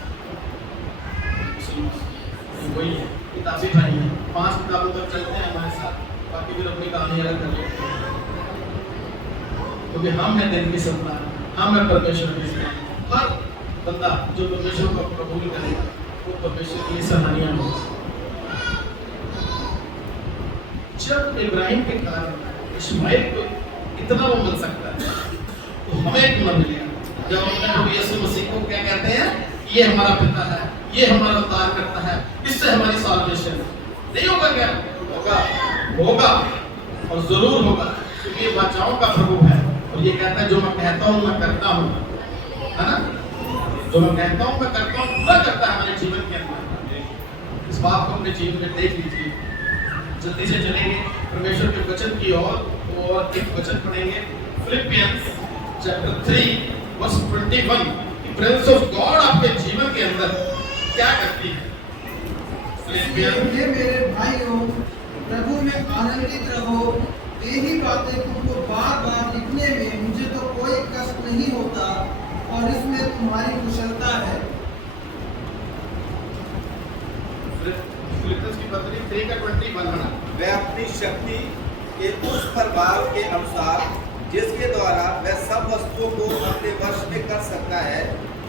वही है। किताबें भाई हैं, 5 किताबों तक चलते हैं हमारे साथ, बाकी फिर अपनी कहानी अलग कर लेते हैं, क्योंकि हम हैं दिन की संतान, हम हैं परमेश्वर की संतान। हर बंदा जो परमेश्वर को कबूल करेगा वो परमेश्वर की सराहनीय होगा। जब इब्राहिम के कारण इस्माइल को इतना वो मिल सकता है, तो हमें क्यों न मिलेगा? जब हमने प्रभु यीशु मसीह को क्या कहते हैं, ये हमारा पिता है, ये हमारा उद्धार करता है, इससे हमारी साल्वेशन नहीं होगा क्या? होगा और जरूर होगा, क्योंकि ये बाचाओं का प्रभु है और ये कहता है जो मैं कहता हूँ मैं करता हूँ, है ना? जो मैं कहता हूँ मैं करता हूँ, पूरा करता है हमारे जीवन के अंदर। इस बात को अपने जीवन में देख लीजिए। जल्दी से चलेंगे परमेश्वर के वचन की ओर, और एक वचन पढ़ेंगे Philippians chapter 3 verse 21। Presence of God आपके जीवन के अंदर क्या करती है? फिलिपियंस ये मेरे भाइयों, प्रभु में आनंदित रहो। यही बातें तुमको बार बार लिखने में मुझे तो कोई कष्ट नहीं होता, और इसमें तुम्हारी कुशलता है। फिलिपियंस की पत्री 3:21। वह अपनी शक्ति के उस प्रभाव के अनुसार जिसके द्वारा वह सब वस्तुओं को अपने वश में कर सकता है,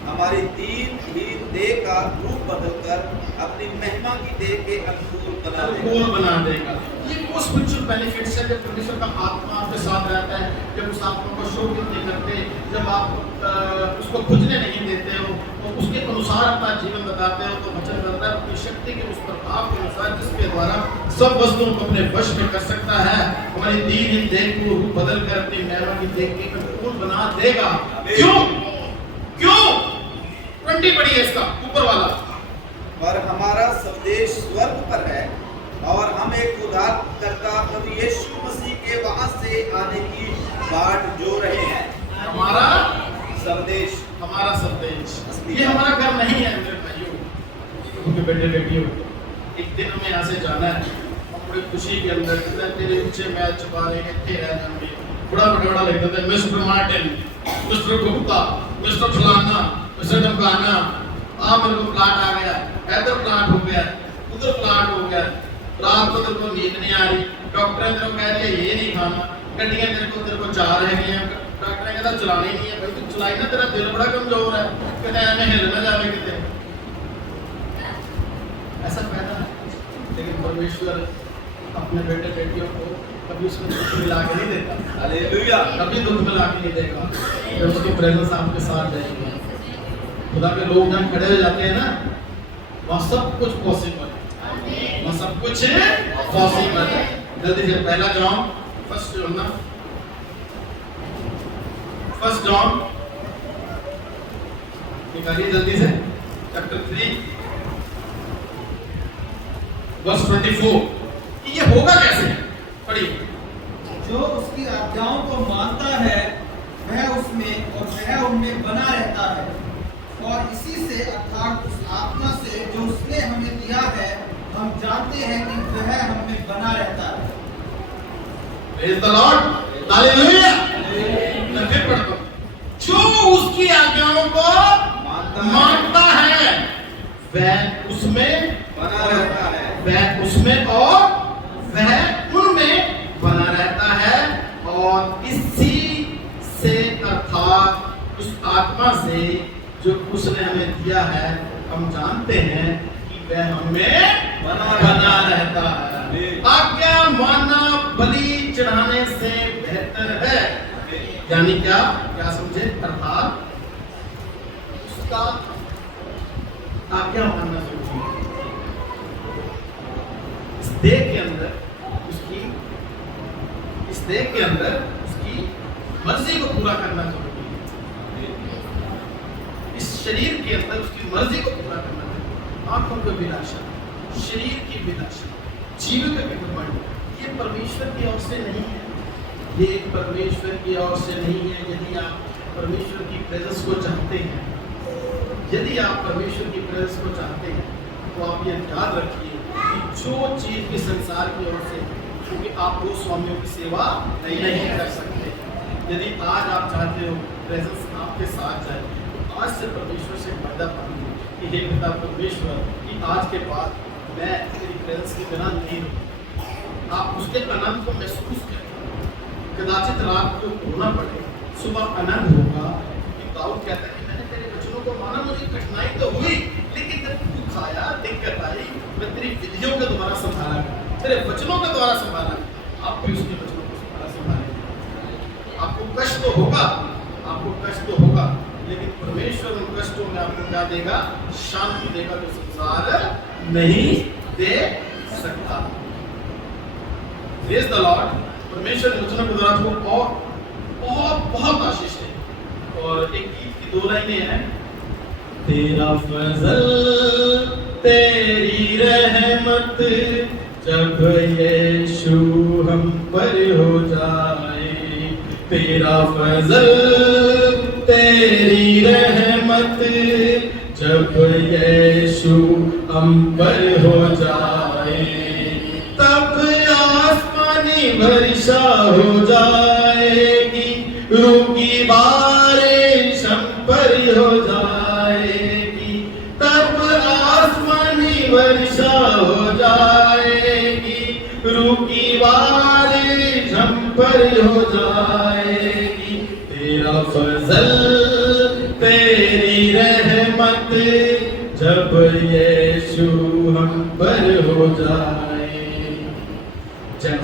हमारी दीनहीन देह का रूप बदलकर अपनी महिमा की देह के अनुकूल बना देगा। ये वो स्पिरिचुअल बेनिफिट्स है जब परमेश्वर का आत्मा आपके साथ रहता है, जब उस आत्मा को शोभित नहीं करते, जब आप उसको खुजने नहीं देते हो और उसके अनुसार अपना जीवन बताते हो, तो वचन करता है अपनी शक्ति के उस प्रभाव के अनुसार जिसके द्वारा सब वस्तुओं को अपने वश में कर सकता है, हमारी दीनहीन देह को रूप बदल कर अपनी महिमा की देह के अनुकूल बना देगा। क्यों? 20 पढ़ी है इसका ऊपर वाला। पर हमारा संदेश स्वर्ग पर है, और हम एक उद्धारकर्ता प्रभु यीशु मसीह के वहां से आने की बाट जो रहे हैं। हमारा संदेश ये हमारा घर नहीं है मेरे भाइयों, उनके बेटे बेटियों। एक दिन हमें यहाँ से जाना है, हम बड़ी खुशी के अंदर तेरे ऊंचे मैच छुपा रहे थे रह जाएंगे, बड़ा लिखते थे mister Martin, mister Gupta, mister फलाना, मिस्टर ढमकाना। मेरे को प्लाट आ गया, इधर प्लाट हो गया, उधर प्लाट हो गया, रात को तेरे को नींद नहीं आ रही, डॉक्टर ने तेरे को कह दिया ये नहीं खाना, गड्डियां तेरे को 4 रह गई हैं, डॉक्टर ने कहता चलानी नहीं है। भाई तू चलाई ना, तेरा दिल बड़ा कमजोर है, कहते हैं मैं हिल ना जावे कितने। ऐसा कहना है, लेकिन परमेश्वर अपने बेटे बेटियों को कभी उसमें दुख मिला के नहीं देता, हालेलुया। कभी दुख मिला के नहीं देगा। जब उसकी प्रेजेंस आपके साथ रहेगी, खुदा के लोग जहाँ खड़े हो जाते हैं ना, वहाँ सब कुछ पॉसिबल है, वहाँ सब कुछ पॉसिबल है। जल्दी से पहला जॉन, फर्स्ट जॉन निकालिए जल्दी से, चैप्टर 3 वर्स 24। ये होगा कैसे, पढ़िए। जो उसकी आज्ञाओं को मानता है वह उसमें और वह उनमें बना रहता है, और इसी से अर्थात उस आत्मा से जो उसने हमें दिया है हम जानते हैं कि वह हमें बना रहता है। Praise the Lord, hallelujah. मैं फिर पढ़ता हूं, जो उसकी आज्ञाओं को मानता है वह उसमें बना रहता है, वह उसमें और वह उनमें बना रहता है, और इसी से अर्थात उस आत्मा से जो उसने हमें दिया है हम जानते हैं कि वह हमें बना रहता है। आज्ञा मानना बलि चढ़ाने से बेहतर है। यानी क्या क्या समझे, अर्थात उसका आज्ञा मानना जरूरी है। इस देह के अंदर उसकी मर्जी को पूरा करना जरूरी है। इस शरीर के अंदर उसकी मर्जी को पूरा करना जरूरी है। आंखों की विलासा, शरीर की विलासा, जीवन का घमंड, ये परमेश्वर की ओर से नहीं है। ये परमेश्वर की ओर से नहीं है। यदि आप परमेश्वर की प्रेजेंस को चाहते हैं, यदि आप परमेश्वर की प्रेजेंस को चाहते हैं, तो आप ये याद रखिए कि जो चीज भी संसार की ओर से है, क्योंकि आप दो स्वामियों की सेवा नहीं कर सकते। यदि आज आप चाहते हो प्रेजेंस आपके साथ जाए, तो आज से परमेश्वर से वादा मांगिए कि हे पिता परमेश्वर, कि आज के बाद मैं तेरी प्रेजेंस के बिना नहीं रहूँगा। आप उसके आनंद को महसूस करें। कदाचित रात को रोना पड़े, सुबह आनंद होगा। कि दाऊद कहता है कि मैंने तेरे वचनों को माना, मुझे कठिनाई तो हुई, लेकिन जब दुख आया, दिक्कत आई, मैं तेरी विधियों के द्वारा संभाला, तेरे वचनों के द्वारा संभाला। आप भी उसके वचनों को संभालेंगे। आपको कष्ट तो होगा, लेकिन परमेश्वर उन कष्टों में आपको क्या देगा, शांति देगा, जो संसार नहीं दे सकता। Praise the Lord. परमेश्वर के वचनों के द्वारा आपको और बहुत आशीष है। और एक गीत की 2 लाइनें हैं, तेरा फजल तेरी रहमत जब यीशु हम पर हो जाए, तेरा फजल तेरी रहमत जब यीशु हम पर हो जाए, तब आसमानी वर्षा हो जाएगी, रूकी बारिश हम पर हो जाएगी, तब आसमानी वर्षा हो जाएगी, रूकी बारिश हम पर हो जाएगी, तेरा फजल तेरी रहमत जब यीशु हम पर हो जाए। जय